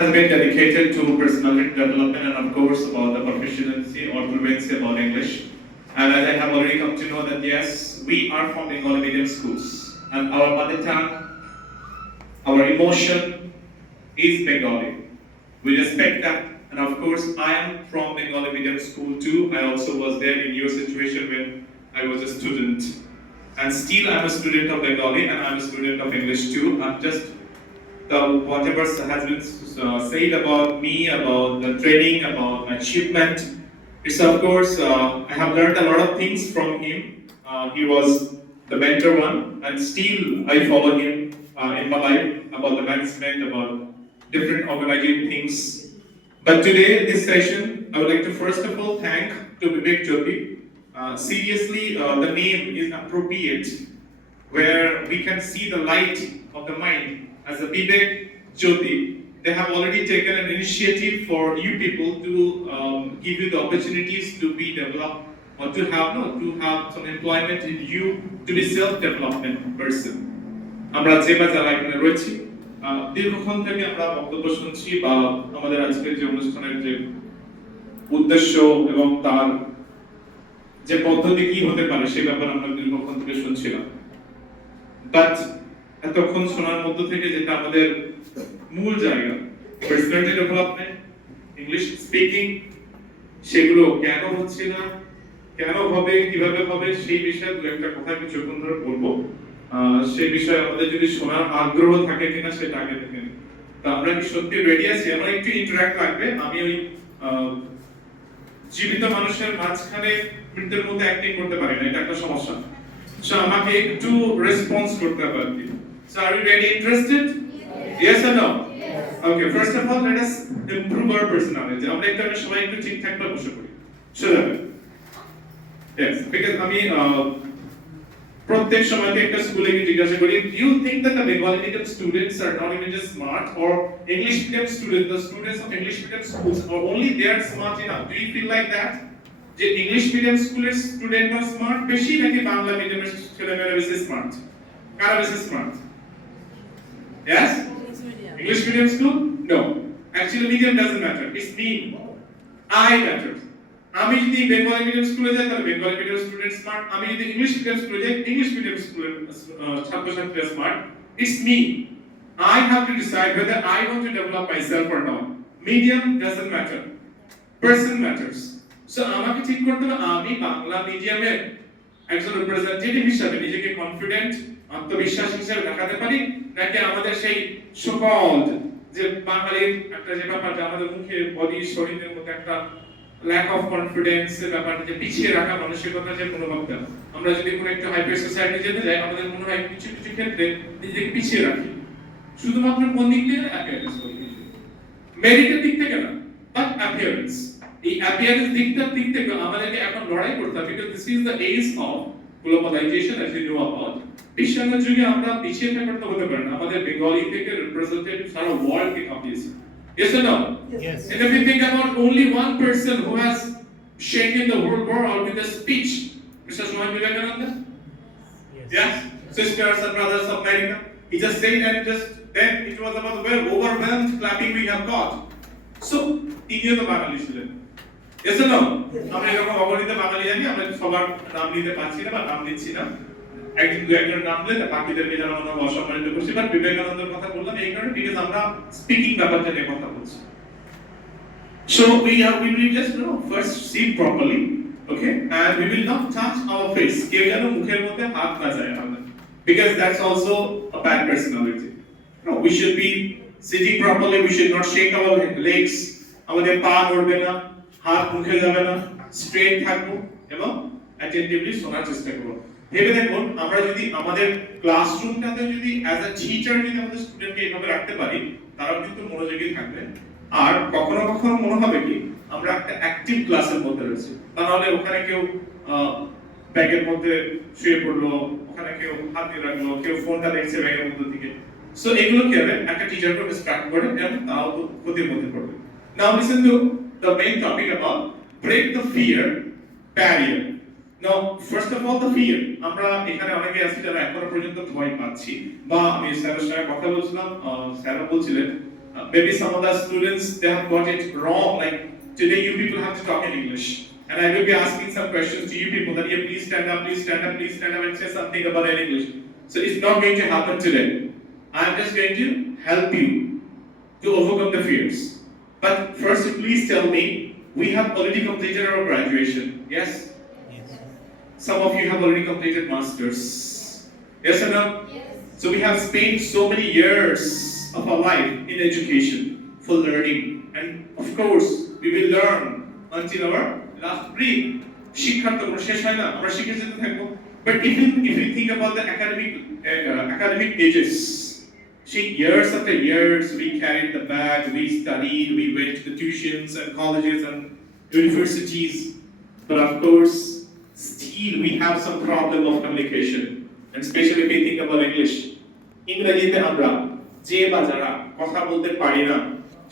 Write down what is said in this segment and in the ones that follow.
Has been dedicated to personality development and of course about the proficiency or fluency about English. And as I have already come to know that yes, we are from Bengali medium schools and our mother tongue, our emotion is Bengali. We respect that, and of course I am from Bengali medium school too. I also was there in your situation when I was a student. And still I'm a student of Bengali and I'm a student of English too. I'm just whatever has been said about me, about the training, about my achievement. It's of course I have learned a lot of things from him. He was the mentor one, and still I follow him in my life about the management, about different organizing things. But today, this session, I would like to first of all thank to Vivek Jyoti. Seriously, the name is appropriate, where we can see the light of the mind as a Vivek Jyoti. They have already taken an initiative for you people to give you the opportunities to be developed or to have some employment in you to be self-development person. আমরা যে বা যারা এখানে রয়েছি দীর্ঘক্ষণ থেকে আমরা বক্তব্য শুনছি বা আমাদের আজকের যে অনুষ্ঠানের যে উদ্দেশ্য এবং তার যে পদ্ধতি কি হতে পারে সেই ব্যাপারে আমরা দীর্ঘক্ষণ থেকে শুনছিলাম। বাট এতক্ষণ শোনার মধ্য থেকে যেটা আমাদের মূল জায়গা পার্সোনালিটি ডেভেলপমেন্ট, ইংলিশ স্পিকিং, সেগুলো কেন হচ্ছে না, কেন হবে, কিভাবে হবে, সেই বিষয়ে দু একটা কথা কিছুক্ষণ ধরে বলবো। সেই বিষয়ে আমাদের যদি শোনার আগ্রহ থাকে কিনা সেটা আগে দেখে নিই। তো আমরা কি সত্যি রেডি আছি? আমরা একটু ইন্টারঅ্যাক্ট লাগবে। আমি ওই জীবিত মানুষের মাঝখানে মিনিটের মধ্যে অ্যাক্টিং করতে পারি না, এটা একটা সমস্যা। সো আমাকে একটু রেসপন্স করতে হবে আর কি। So are you ready, interested? Yes or no? Okay, first of all, let us improve our personality. আমরা একটু সবাই একটু ঠিকঠাক ভাবে বসে পড়ি। সোজা হবে। Yes, because আমি প্রত্যেক সময়তে একটা স্কুলে গিয়ে জিজ্ঞাসা করি, do you think that the Bengali medium students are not even just smart, or English medium students, the students of English medium schools are only they are smart enough? Do you feel like that? যে English medium স্কুলের স্টুডেন্টরা smart বেশি নাকি বাংলা মিডিয়ামের ছেলেমেয়েরা বেশি smart? কারা বেশি smart? Yes? English medium school? No. Actually, medium doesn't matter. It's me. I matter. আমি যদি বেঙ্গলি মিডিয়াম স্কুলে যাই তাহলে বেঙ্গলি মিডিয়াম স্টুডেন্ট স্মার্ট, আমি যদি ইংলিশ মিডিয়াম স্কুলে যাই ইংলিশ মিডিয়াম স্কুলের ছাত্রছাত্রীরা smart. It's me. I have to decide whether I want to develop myself or not. Medium doesn't matter. Person matters. So আমাকে ঠিক করতে হবে আমি বাংলা মিডিয়ামের একজন রিপ্রেজেন্টেটিভ হিসেবে নিজেকে কনফিডেন্ট, আত্মবিশ্বাসী হিসেবে দেখাতে পারি, নাকি আমাদের সেই সকল্ড যে বাঙালির একটা যে ব্যাপারটা আমাদের মুখে বডি শরীরের মধ্যে একটা ল্যাক অফ কনফিডেন্স এর ব্যাপারটা, যে পিছিয়ে রাখা মানসিকতা, যে মনোভাবটা আমরা যদি কোনো একটা হাইপার সোসাইটি যেতে যাই আমাদের মনে হয় কিছু কিছু ক্ষেত্রে নিজেকে পিছিয়ে রাখি শুধুমাত্র কোন দিক থেকে অ্যাপিয়ারেন্স বলি, মেরিটের দিক থেকে না, বাট অ্যাপিয়ারেন্স। এই অ্যাপিয়ারেন্স দিক থেকে আমাদেরকে এখন লড়াই করতে হবে, because this is the age of globalisation as you know about. বিশ্বায়নের যুগে আমরা পিছিয়ে থাকার তো হতে পারে না, আমাদের বেঙ্গলি থেকে রিপ্রেজেন্টেটিভ সারা ওয়ার্ল্ডকে কাঁপিয়েছে। Yes or no? Yes. And if we think about only one person who has shaken the whole world with a speech, Mr. Swami Vivekananda? Yes. Sisters and brothers of America. He just said, and just then it was about the overwhelmed clapping we have got. So, তিনিও তো বাঙালি ছিলেন। Yes or no? আমরা এরকম অগণিত বাঙালি জানি, আমরা সবার নাম নিতে পারছি না বা নাম নিচ্ছি না। একজন নাম নিলে বাকিদেরকে যেন আমরা অসম্মানিত করছি, বাট বিবেকানন্দের কথা বললাম এই কারণে বিকজ আমরা স্পিকিং ব্যাপারটা নিয়ে কথা বলছি। So we will just first sit properly, okay, and we will not touch our face. কেউ যেন মুখের মধ্যে হাত না যায় আমাদের, because that's also a bad personality. No, we should be sitting properly. We should not shake our legs. আমাদের পা নড়বে না, হাত মুখে যাবে না, স্ট্রেট থাকবো এবং অ্যাটেন্টিভলি শোনার চেষ্টা করবো। ভেবে দেখুন আমরা যদি আমাদের ক্লাসরুমটাতে যদি অ্যাজ আ টিচার যদি আমাদের স্টুডেন্টকে এইভাবে রাখতে পারি, তারাও কিন্তু মনোযোগী থাকবে। আর কখনো কখনো মনে হবে কি আমরা একটা অ্যাক্টিভ ক্লাসের মধ্যে রয়েছি, তা নাহলে ওখানে কেউ ব্যাগের মধ্যে শুয়ে পড়লো, ওখানে কেউ হাত দিয়ে রাখলো, কেউ ফোনটা দেখছে ব্যাগের মধ্যে থেকে। সো এগুলো কি হবে, একটা টিচারকে ডিস্ট্রাক্ট করে এবং তারাও তো ক্ষতির মধ্যে পড়বে। Now listen to the main topic about break the fear barrier. Now, first of all, the fear. আমরা এখানে অনেকে আছি যারা এখনো পর্যন্ত ভয় পাচ্ছি, বা আমি স্যারের সাথে কথা বলছিলাম, স্যারও বলছিলেন Maybe some of the students, they have got it wrong. Like today, you people have to talk in English. And I will be asking some questions to you people that, yeah, please stand up, please stand up, please stand up and say something about in English. So it's not going to happen today. I'm just going to help you to overcome the fears. But first, please tell me, we have already completed our graduation. Yes? Yes. Some of you have already completed masters. Yes or no? Yes. So we have spent so many years of our life in education for learning. And of course, we will learn until our last breath. শিক্ষার তো কোনো শেষ হয় না, আমরা শিখে যেতে থাকবো। But if you think about the academic ages, see, years after years, we carried the bag, we studied, we went to the tuitions and colleges and universities. But of course, still we have some problem of communication. And especially if we think about English. ইংরেজিতে আমরা যে বা যারা কথা বলতে পারি না,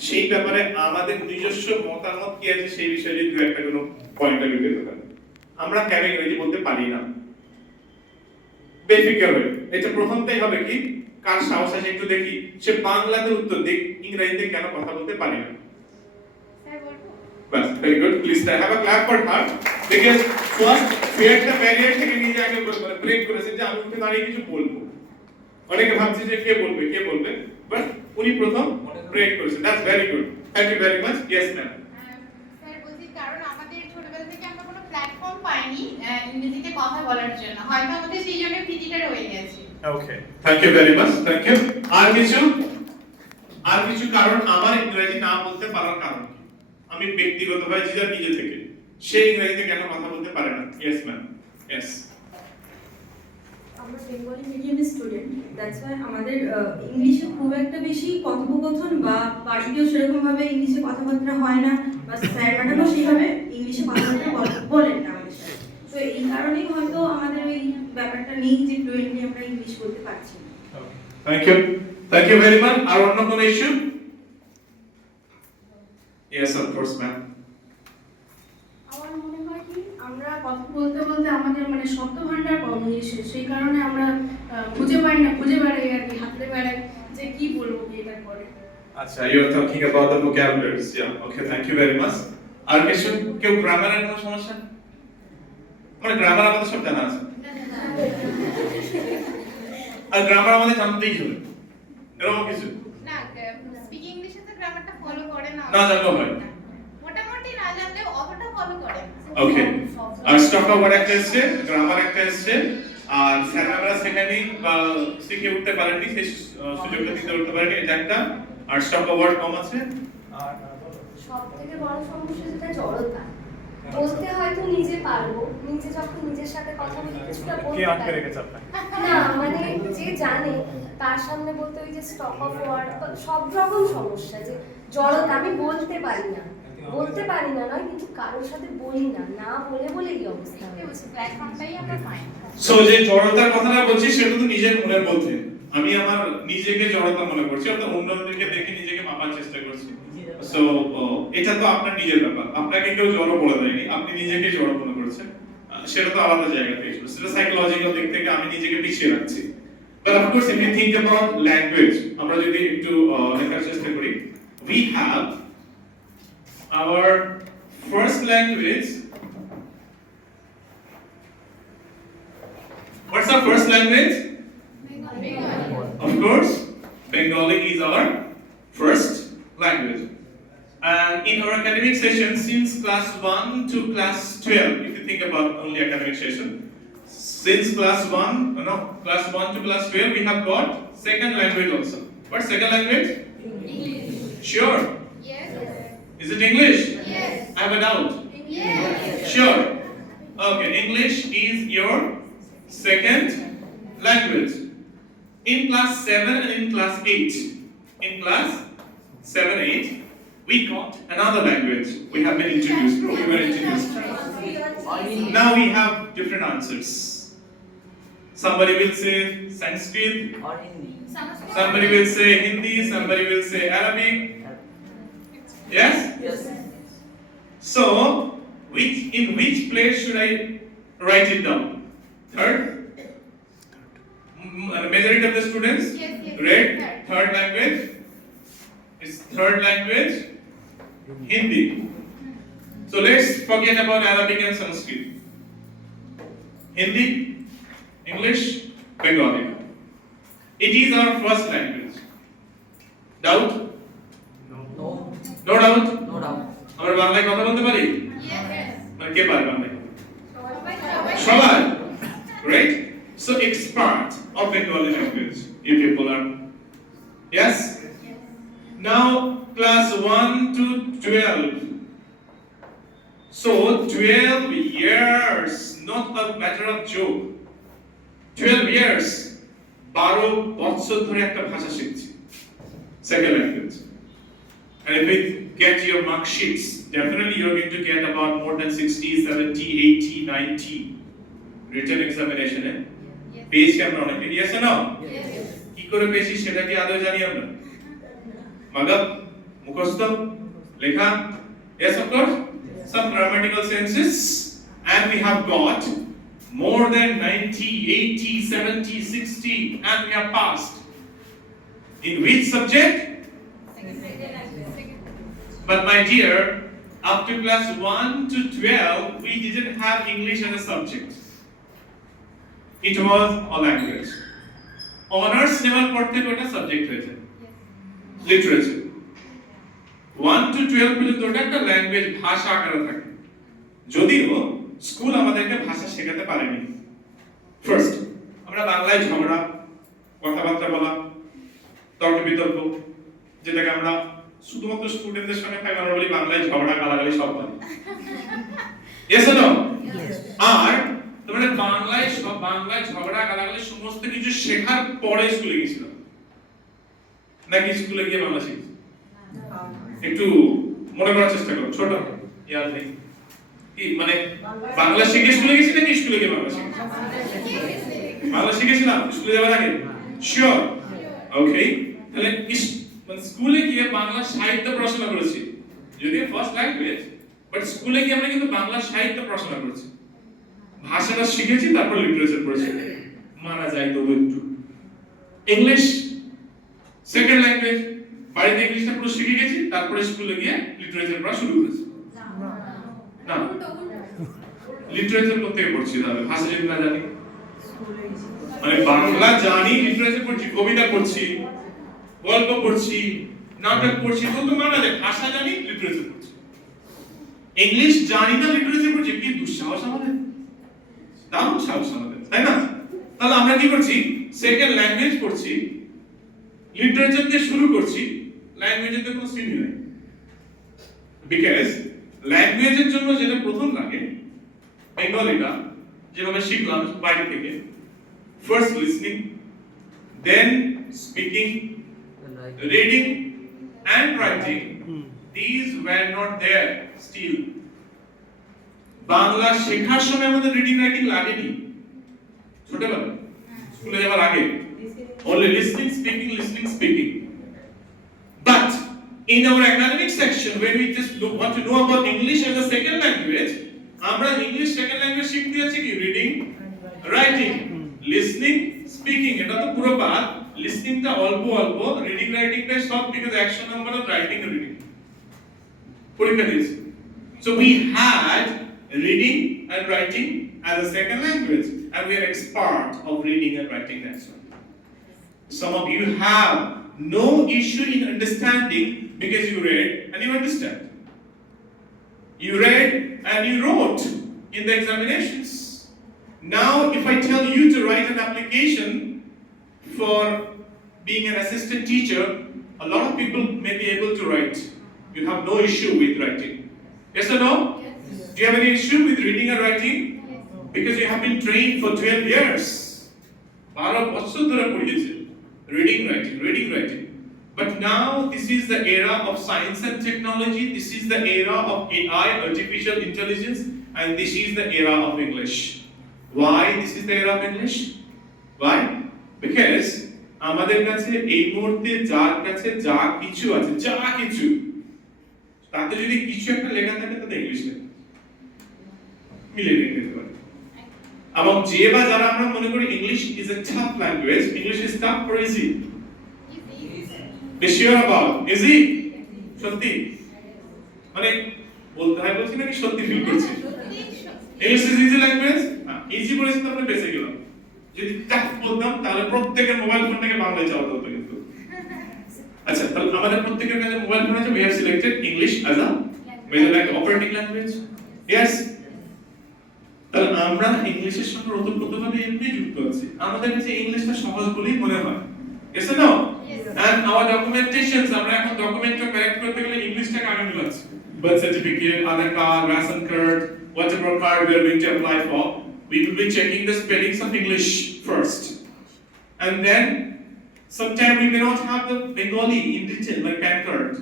সেই ব্যাপারে আমাদের নিজস্ব মতামত কি আছে সেই বিষয়ে যদি দু একটা কোনো পয়েন্ট আমি দিতে পারি। আমরা কেন ইংরেজি বলতে পারি না? বেফিকার হয়ে এটা প্রথমটাই হবে কি, কার সাহস আছে একটু দেখি, সে বাংলাতে উত্তর দিক, ইংরেজিতে কেন কথা বলতে পারি না। বাস, very good, please have a clap for her, because first ফিয়ারটা ব্যারিয়ার থেকে নিজে আগে ব্রেক করেছে যে আমি উঠে দাঁড়িয়ে কিছু বলবো। অনেকে ভাবছে যে কে বলবে, বাট উনি প্রথম ব্রেক করেছেন। That's very good, thank you very much. Yes ma'am. Sir বলছি, কারণ আমাদের ছোটবেলা থেকে আমরা কোনো প্ল্যাটফর্ম পাইনি ইংরেজিতে কথা বলার জন্য, হয়তো আমাদের সেই জন্য ভীতিটা রয়ে গেছে। Okay, thank you very much, thank you. আর কিছু কারণ আমার ইংরেজি না বলতে পারার কারণ কি? আমি ব্যক্তিগতভাবে নিজে থেকে সেই ইংরেজিতে কেন কথা বলতে পারে না? Yes ma'am. ইয়েস, আমরা বেঙ্গলি মিডিয়ামের স্টুডেন্ট, দ্যাটস ওয়াই আমাদের ইংলিশে খুব একটা বেশি কথোপকথন বা বাড়িতেও সেরকম ভাবে ইংলিশে কথাবার্তা হয় না, বা স্যার ম্যাডামও সেইভাবে ইংলিশে কথাবার্তা বলেন না আমাদের সাথে। তো এই কারণেই হয়তো আমাদের ওই ব্যাপারটা নেই যে ফ্লুয়েন্টলি আমরা ইংলিশ বলতে পারছি না। Thank you very much. আর অন্য কোনো issue? Yes, of course ma'am. আমার মনে হয় কি, আমরা কথা বলতে বলতে আমাদের মানে শব্দ ভান্ডার কম ইংলিশে, সেই কারণে আমরা খুঁজে বেড়াই আর কি, হাতলে বেড়াই যে কি বলবো কি এটার পরে। আচ্ছা, you are talking about the vocabularies. Yeah, okay, thank you very much. আর কিছু? কেউ গ্রামারের কোনো সমস্যা? মানে গ্রামার আমাদের সব জানা আছে, আর গ্রামার আমাদের জানতেই হবে, এরকম কিছু না, স্পিকিং ইংলিশে তো গ্রামারটা ফলো করে না, না জানলেও হয়, মোটামুটি না জানলেও অতটা ফলো করে। ওকে। আর স্টক ওয়ার্ড একটা এসছে, গ্রামার একটা এসছে, আর স্যাররা সেখানে বা শিখে উঠতে পারেননি, সেই সুযোগটা দিতে উঠতে পারেনি, এটা একটা। আর স্টক ওয়ার্ড কম আছে। আর সবথেকে বড় সমস্যা যেটা জড়তা, বলতে হয়তো নিজে পারবো, নিজে যখন নিজের সাথে কথা বলি কিছুটা বলতে পারি না, মানে যে জানে তার সামনে বলতে ওই যে স্টক অফ ওয়ার্ড, সব রকম সমস্যা, যে জড়তা, আমি বলতে পারি না নয়, কিন্তু কারোর সাথে বলি না বলে এই অবস্থা হয়েছে। প্ল্যাটফর্মটাই আমরা পাই না। সো যে জড়তার কথাটা বলছি সেটা তো নিজের মনের মধ্যে, আমি আমার নিজেকে জড়তা মনে করছি, অর্থাৎ অন্যদেরকে দেখে নিজেকে মাপার চেষ্টা করছি। সো এটা তো আপনার নিজের ব্যাপার, আপনাকে কেউ জড় বলে দেয়নি, আপনি নিজেকে জড় মনে করছেন, সেটা তো আলাদা জায়গা থেকে, সেটা সাইকোলজিক্যাল দিক থেকে আমি নিজেকে পিছিয়ে রাখছি। But of course if you think about language, আমরা যদি একটু লেখার চেষ্টা করি, we have our first language. What's our first language? Bengali. Of course, Bengali is our first language. And in our academic session, since class 1 to class 12, if you think about only academic session, since class 1 to class 12, we have got second language also. What second language? English. Sure. Yes. Is it English? Yes. I have a doubt. Yes. Sure. Okay, English is your second language. In class 7 and in class 8. In class 7, 8, we got another language. We have been introduced. We were introduced. Now we have different answers. Somebody will say Sanskrit, or Hindi. somebody will say Hindi, somebody will say Arabic. Yes? Yes. So, in which place should I write it down? Third? Majority of the students Yes. read Third. third language. Its third language, Hindi. So let's forget about Arabic and Sanskrit. Hindi, English, Bengali. It is our first language. Doubt? No doubt? আমরা বাংলায় কথা বলতে পারি? মানে কে পারে বাংলায়? সবাই? Right? So it's part of Bengali language. You people are. Yes? Now class 1 to 12. So 12 years, not a matter of joke. 12 years. 12 বছর ধরে একটা ভাষা শিখছি। Second language. And if we get your mark sheets, definitely you're going to get about more than 60, 70, 80, 90 written examination. পেয়েছি আমরা অনেকে, yes or no? কি করে পেয়েছি সেটা কি আদৌ জানি আমরা? মাগব, মুখস্থ, লেখা? Yes, of course. Some grammatical senses, and we have got more than 90, 80, 70, 60, and we have passed. In which subject? But my dear, up to class 1 to 12, we didn't have English as a subject. It was a language. Honors level পড়তে ওটা subject হয়েছে, literature. 1 to 12 পর্যন্ত ওটা একটা language, ভাষা আকারে থাকে। যদিও স্কুল আমাদেরকে ভাষা শেখাতে পারেনি। ফার্স্ট আমরা বাংলায় ঝগড়া, কথাবার্তা বলা, তর্ক বিতর্ক, যেটাকে আমরা শুধুমাত্র স্টুডেন্টদের সঙ্গে পাই, আমরা বলি বাংলায় ঝগড়া, গালাগালি সব পারি। Yes or no? আর তোমরা বাংলায় ঝগড়া, গালাগালি সমস্ত কিছু শেখার পরে স্কুলে গেছিলাম, নাকি স্কুলে গিয়ে বাংলা শিখছি? একটু মনে করার চেষ্টা করো, ছোট ইয়াদ নেই কি, মানে বাংলা শিখে স্কুলে গেছি নাকি স্কুলে গিয়ে বাংলা শিখেছি? বাংলা শিখেছিলাম স্কুলে যাওয়ার আগে, শিওর? ওকে, তাহলে মানে স্কুলে গিয়ে বাংলা সাহিত্য পড়াশোনা করেছি, যদিও ফার্স্ট ল্যাঙ্গুয়েজ, বাট স্কুলে গিয়ে আমরা কিন্তু বাংলা সাহিত্য পড়াশোনা করেছি, ভাষাটা শিখেছি, তারপর লিটারেচার পড়েছি, মানা যায় তবু একটু। ইংলিশ সেকেন্ড ল্যাঙ্গুয়েজ, বাড়িতে ইংলিশটা পুরো শিখে গেছি, তারপরে স্কুলে গিয়ে লিটারেচার পড়া শুরু করেছি। না, লিটারেচার করতে পড়ছি তাহলে ভাষা যদি না জানি, মানে বাংলা জানি, লিটারেচার পড়ছি, কবিতা পড়ছি, গল্প পড়ছি, নাটক পড়ছি, তো মানা যায় ভাষা জানি, লিটারেচার পড়ছি। ইংলিশ জানি না, লিটারেচার পড়ছি, কি দুঃসাহস আমাদের, দারুণ সাহস আমাদের, তাই না? তাহলে আমরা কি করছি, সেকেন্ড ল্যাঙ্গুয়েজ পড়ছি, লিটারেচার দিয়ে শুরু করছি, ল্যাঙ্গুয়েজের তো কোনো শ্রেণী নাই। বিকজ ল্যাঙ্গুয়েজের জন্য যেটা প্রথম লাগে, বেঙ্গলিটা যেভাবে শিখলাম বাড়ি থেকে, first listening, then speaking, reading and writing, these were not there still. Bangla শেখার সময় আমাদের রিডিং রাইটিং লাগেনি ছোটবেলা, স্কুলে যাওয়ার আগে, only listening, speaking. But in our academic section, when we just want to know about English as a second language, আমরা English second language শিখতে যাচ্ছি কি, রিডিং, রাইটিং, লিসনিং, স্পিকিং, এটা তো পুরো বাদ, লিসনিংটা অল্প অল্প, রিডিং রাইটিংটা সব, because 100 number of writing and reading পরীক্ষা দিয়েছি। So we had reading and writing as a second language, and we are expert of reading and writing. That's right. Some of you have no issue in understanding because you read and you understand. You read and you wrote in the examinations. Now, if I tell you to write an application for being an assistant teacher, a lot of people may be able to write. You have no issue with writing. Yes or no? Yes. Do you have any issue with reading and writing? Yes. Because you have been trained for 12 years. 12 বছর ধরে পড়িয়েছে reading, writing. But now this is the era of science and technology. This is the era of AI, artificial intelligence, and this is the era of English. Why this is the era of English? Why? Because আমাদের কাছে এই মুহূর্তে যার কাছে যা কিছু আছে, তাতে যদি কিছু একটা লেখা থাকে তাতে ইংলিশ লেখা মিলিয়ে নিতে পারে। এবং যে বা যারা আমরা মনে করি English is a tough language, English is tough or easy? be sure about. Is it? সত্যি মানে বলতে হয় বলছি নাকি সত্যি ফিল করছি? English is easy language? Easy বলেছি তো আমরা বেঁচে গেলাম। যদি টাফ বলতাম তাহলে প্রত্যেকের মোবাইল ফোনটাকে বাংলায় চালাতে হতো কিন্তু। আচ্ছা, তাহলে আমাদের প্রত্যেকের কাছে মোবাইল ফোন আছে, we have selected English as a major language, operating language. Yes. তাহলে আমরা ইংলিশের সঙ্গে ওতপ্রোতভাবে এমনি যুক্ত আছি। আমাদের কাছে ইংলিশটা সহজ বলেই মনে হয়। Yes or no? And our documentations, আমরা এখন ডকুমেন্টটা কারেক্ট করতে গেলে ইংলিশটাকে আগে মিলাচ্ছি। Birth certificate, Aadhaar card, ration card, whatever card we are going to apply for, we will be checking the spellings of English first. And then sometimes we may not have the Bengali in detail like PAN card.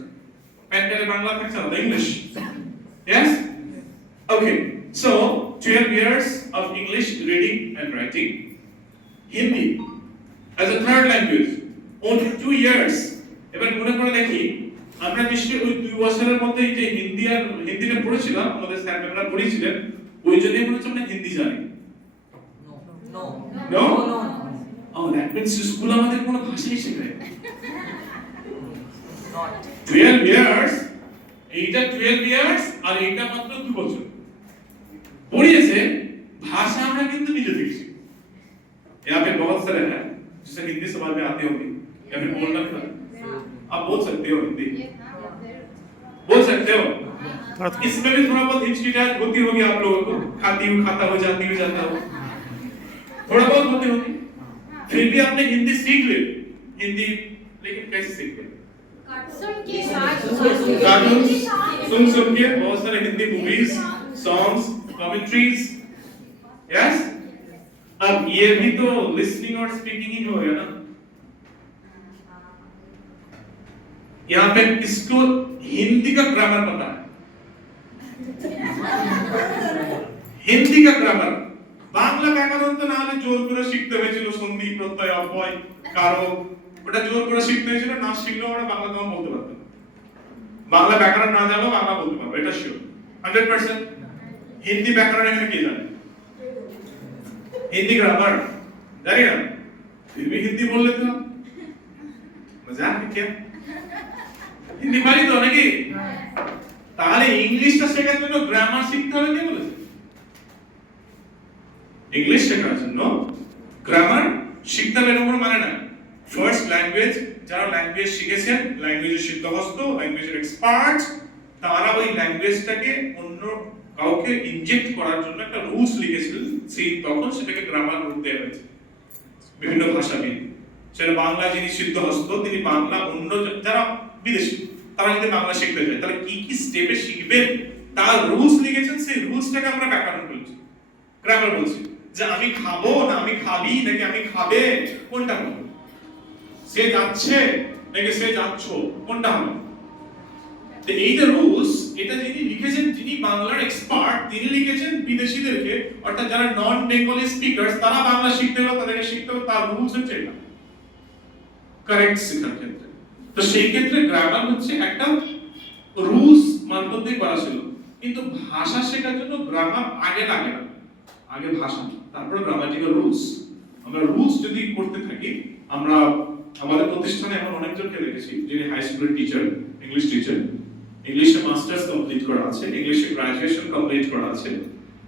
PAN card Bangla থাকছে না, the English. Yes? Okay. So 12 years of English reading and writing. Hindi as a third language, only 2 years. এবার মনে করে দেখি আমরা নিশ্চয়ই ওই 2 বছরের মধ্যে এই যে হিন্দিটা পড়েছিলাম, আমাদের স্যার ম্যামরা পড়িয়েছিলেন, ওই জন্যই মনে হচ্ছে আমরা হিন্দি জানি। No? Oh, that means school আমাদের কোনো ভাষাই শেখায় না। 12 years, এইটা 12 years আর এইটা মাত্র 2 বছর। পড়িয়েছে, भाषा আমরা কিন্তু নিজে থেকে শিখি। यहाँ पे बहुत सारे हैं जिसे हिंदी समझ में आती होगी या फिर बोलना भी आप बोल सकते हो हिंदी, बोल सकते हो। इसमें भी थोड़ा बहुत हिचकिचाहट होती होगी आप लोगों को, खाती हूँ खाता हो जाती हूँ जाता हो, थोड़ा बहुत होती होगी। फिर भी आपने हिंदी सीख ली, हिंदी लेकिन कैसे सीख गए? कार्टून सुन के, बहुत सारे Hindi movies, songs, commentaries. Yes, अब ये भी तो लिसनिंग और स्पीकिंग ही हो गया ना। यहाँ पे किसको हिंदी का ग्रामर पता है? হিন্দি কা গ্রামার, বাংলা ব্যাকরণ তো না হলে জোর করে শিখতে হয়েছিল, সন্ধি প্রত্যয় অব্যয় কারক, ওটা জোর করে শিখতে হয়েছিল, না শিখলেও আমরা বাংলা কম বলতে পারতাম। বাংলা ব্যাকরণ না জানলেও বাংলা বলতে পারবো, এটা শিওর 100%। হিন্দি ব্যাকরণ এখানে কে জানে? हिंदी ग्रामर जानी ना, फिर भी हिंदी बोल लेते हो, मजाक है क्या? हिंदी পারি তো নাকি? তাহলে ইংলিশটা শেখার জন্য গ্রামার শিখতে হবে কে বলেছে? ইংলিশ শেখার জন্য গ্রামার শিখতে হবে এরকম মানে না। ফার্স্ট ল্যাঙ্গুয়েজ, যারা ল্যাঙ্গুয়েজ শিখেছেন, ল্যাঙ্গুয়েজের সিদ্ধহস্ত, ল্যাঙ্গুয়েজের এক্সপার্ট, তারা ওই ল্যাঙ্গুয়েজটাকে অন্য কাউকে ইনজেক্ট করার জন্য একটা রুলস লিখেছিলেন, সেই তখন সেটাকে গ্রামার রূপ দেওয়া হয়েছে বিভিন্ন ভাষাবিদ। সেটা বাংলা যিনি সিদ্ধহস্ত, তিনি বাংলা, অন্য যারা বিদেশি তারা যদি বাংলা শিখতে চায় তাহলে কি কি স্টেপে শিখবেন তার রুলস লিখেছেন, সেই রুলসটাকে আমরা ব্যাকরণ বলছি, গ্রামার বলছি। যে আমি খাবো না আমি খাবি নাকি আমি খাবে, কোনটা হবে? সে যাচ্ছে নাকি সে যাচ্ছ, কোনটা হবে? তো এই যে রুলস, এটা যিনি লিখেছেন, যিনি বাংলার এক্সপার্ট, তিনি লিখেছেন বিদেশিদেরকে, অর্থাৎ যারা নন বেঙ্গলি স্পিকার্স, তারা বাংলা শিখতে হলো, তাদেরকে শিখতে হলো, তার রুলস হচ্ছে এটা কারেক্ট শেখার ক্ষেত্রে। তো সেই ক্ষেত্রে গ্রামার হচ্ছে একটা রুলস মারফতে করা ছিল। কিন্তু ভাষা শেখার জন্য গ্রামার আগে লাগে না, আগে ভাষা, তারপর গ্রামাটিক্যাল রুলস। আমরা রুলস যদি করতে থাকি, আমরা আমাদের প্রতিষ্ঠানে এমন অনেকজনকে দেখেছি যিনি হাই স্কুলের টিচার, ইংলিশ টিচার, ইংলিশে মাস্টার্স কমপ্লিট করা আছে, ইংলিশে গ্রাজুয়েশন কমপ্লিট করা আছে,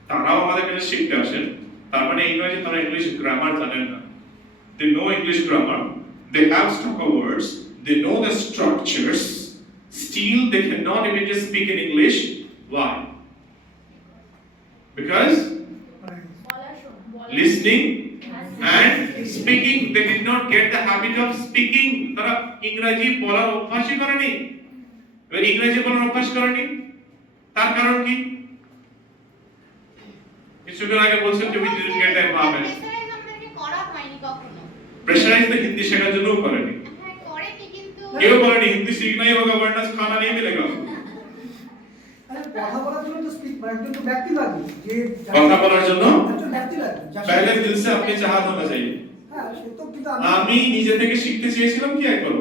তারাও আমাদের কাছে শিখতে আসেন। তার মানে এই নয় যে তারা ইংলিশ গ্রামার জানেন না। They know English grammar, they have stock of words, they know the structures, still they cannot immediately speak in English. Why? Because listening and speaking, they did not get the habit of speaking. তারা ইংরেজি বলার অভ্যাসই করেনি। এবার ইংরেজি বলার অভ্যাস করেনি, তার কারণ কি? কিছুদিন আগে বলছেন যে we didn't get the environment. Pressurise তো হিন্দি শেখার জন্যও করেনি। হ্যাঁ করেনি, কিন্তু কেউ বলেনি হিন্দি सीखना ही होगा वरना खाना नहीं मिलेगा। আরে কথা বলার জন্য তো স্পিক মানে একজন ব্যক্তি লাগে, যে কথা বলার জন্য একজন ব্যক্তি লাগে, पहले दिल से अपनी चाहत होना चाहिए। হ্যাঁ সে তো, কিন্তু আমি নিজে থেকে শিখতে চেয়েছিলাম কি একবার,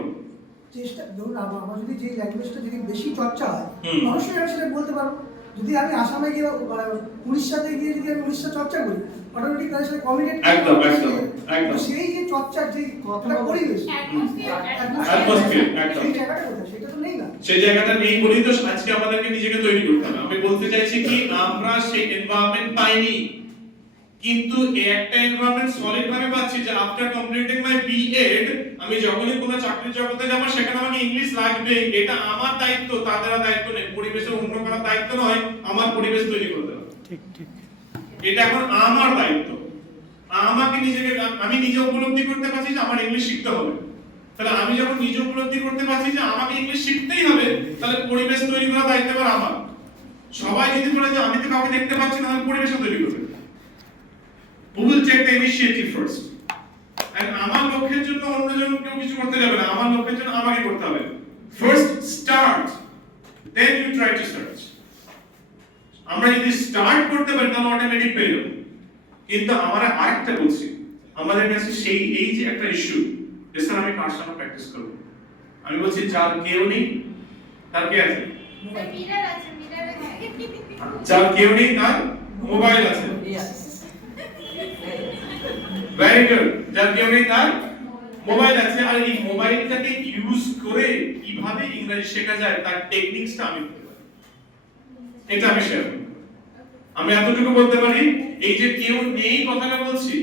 চেষ্টা, ধরুন আমার যদি যে ল্যাঙ্গুয়েজটা যদি বেশি চর্চা হয়, হুম। অবশ্যই আমি সেটা বলতে পারবো। যদি আমি আসামে গিয়ে মানে উড়িষ্যাতে গিয়ে যদি আমি উড়িষ্যা চর্চা করি অটোমেটিক তাদের সাথে কমিউনিকেট একদম, একদম, একদম। সেই যে চর্চার যে কথাটা পরিবেশ Atmosphere, একদম। সেই জায়গাটা কোথায় সেটা তো নেই না। সেই জায়গাটা নেই বলেই তো আজকে আমাদেরকে নিজেকে তৈরি করতে হবে। আমি বলতে চাইছি কি আমরা সেই এনভায়রনমেন্ট পাইনি, কিন্তু এই একটা এনভায়রনমেন্ট সলিড ভাবে পাচ্ছি যে আফটার কমপ্লিটিং মাই বিএড আমি যখনই কোনো চাকরির জগতে যাব সেখানে আমাকে ইংলিশ লাগবে। এটা আমার দায়িত্ব, তাদের দায়িত্ব নেই। পরিবেশের উন্নত করার দায়িত্ব নয়, আমার পরিবেশ তৈরি করতে হবে। ঠিক ঠিক, এটা এখন আমার দায়িত্ব। আমাকে নিজেকে আমি নিজে উপলব্ধি করতে পারছি যে আমার ইংলিশ শিখতে হবে। তাহলে আমি যখন নিজে উপলব্ধি করতে পারছি যে আমাকে ইংলিশ শিখতেই হবে, তাহলে পরিবেশ তৈরি করার দায়িত্ব এবার আমার। সবাই যদি বলে যে আমি তো কাউকে দেখতে পাচ্ছি না, তাহলে পরিবেশ তৈরি করবে। Who will take the initiative first? And আমার লক্ষ্যের জন্য অন্যজন কেউ কিছু করতে যাবে না, আমার লক্ষ্যের জন্য আমাকে করতে হবে। First start, then you try to search. আমরা যদি স্টার্ট করতে পারি তাহলে অটোমেটিক পেয়ে যাবো। কিন্তু আমরা আরেকটা বলছি, আমাদের কাছে সেই এই যে একটা ইস্যু যে স্যার আমি কার সাথে প্র্যাকটিস করব, আমি বলছি যার কেউ নেই তার কি আছে? মিরার আছে, মিরার আছে। যার কেউ নেই তার মোবাইল আছে। Very good. যার কেউ নেই তার মোবাইল আছে। আর এই মোবাইলটাকে ইউজ করে কিভাবে ইংরেজি শেখা যায় তার টেকনিক্সটা আমি বলতে পারি, এটা আমি শেয়ার করব। আমি এতটুকু বলতে পারি, এই যে কেউ নেই কথাটা বলছি,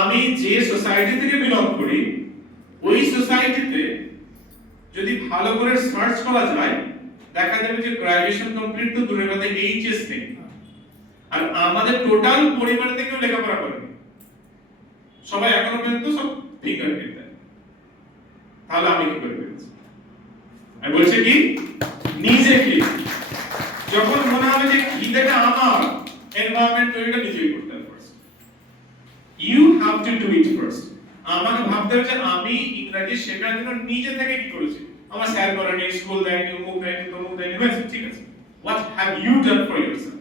আমি যে সোসাইটি থেকে বিলং করি ওই সোসাইটিতে যদি ভালো করে সার্চ করা যায় দেখা যাবে যে গ্র্যাজুয়েশন কমপ্লিট তো দূরের কথা, এইচএস নেই। আর আমাদের টোটাল পরিবার থেকেও লেখাপড়া করেনি, সবাই এখনো পর্যন্ত সব ফিঙ্গারপ্রিন্ট দেয়। তাহলে আমি কি করে পেরেছি? আমি বলছি কি নিজেকে যখন মনে হবে যে খিদেটা আমার, এনভায়রনমেন্ট তৈরিটা নিজেই করতে হবে first. You have to do it first. আমাকে ভাবতে হবে যে আমি ইংরেজি শেখার জন্য নিজে থেকে কি করেছি। আমার স্যার করেনি, স্কুল দেয়নি, অমুক দেয়নি, তমুক দেয়নি, ঠিক আছে। What have you done for yourself?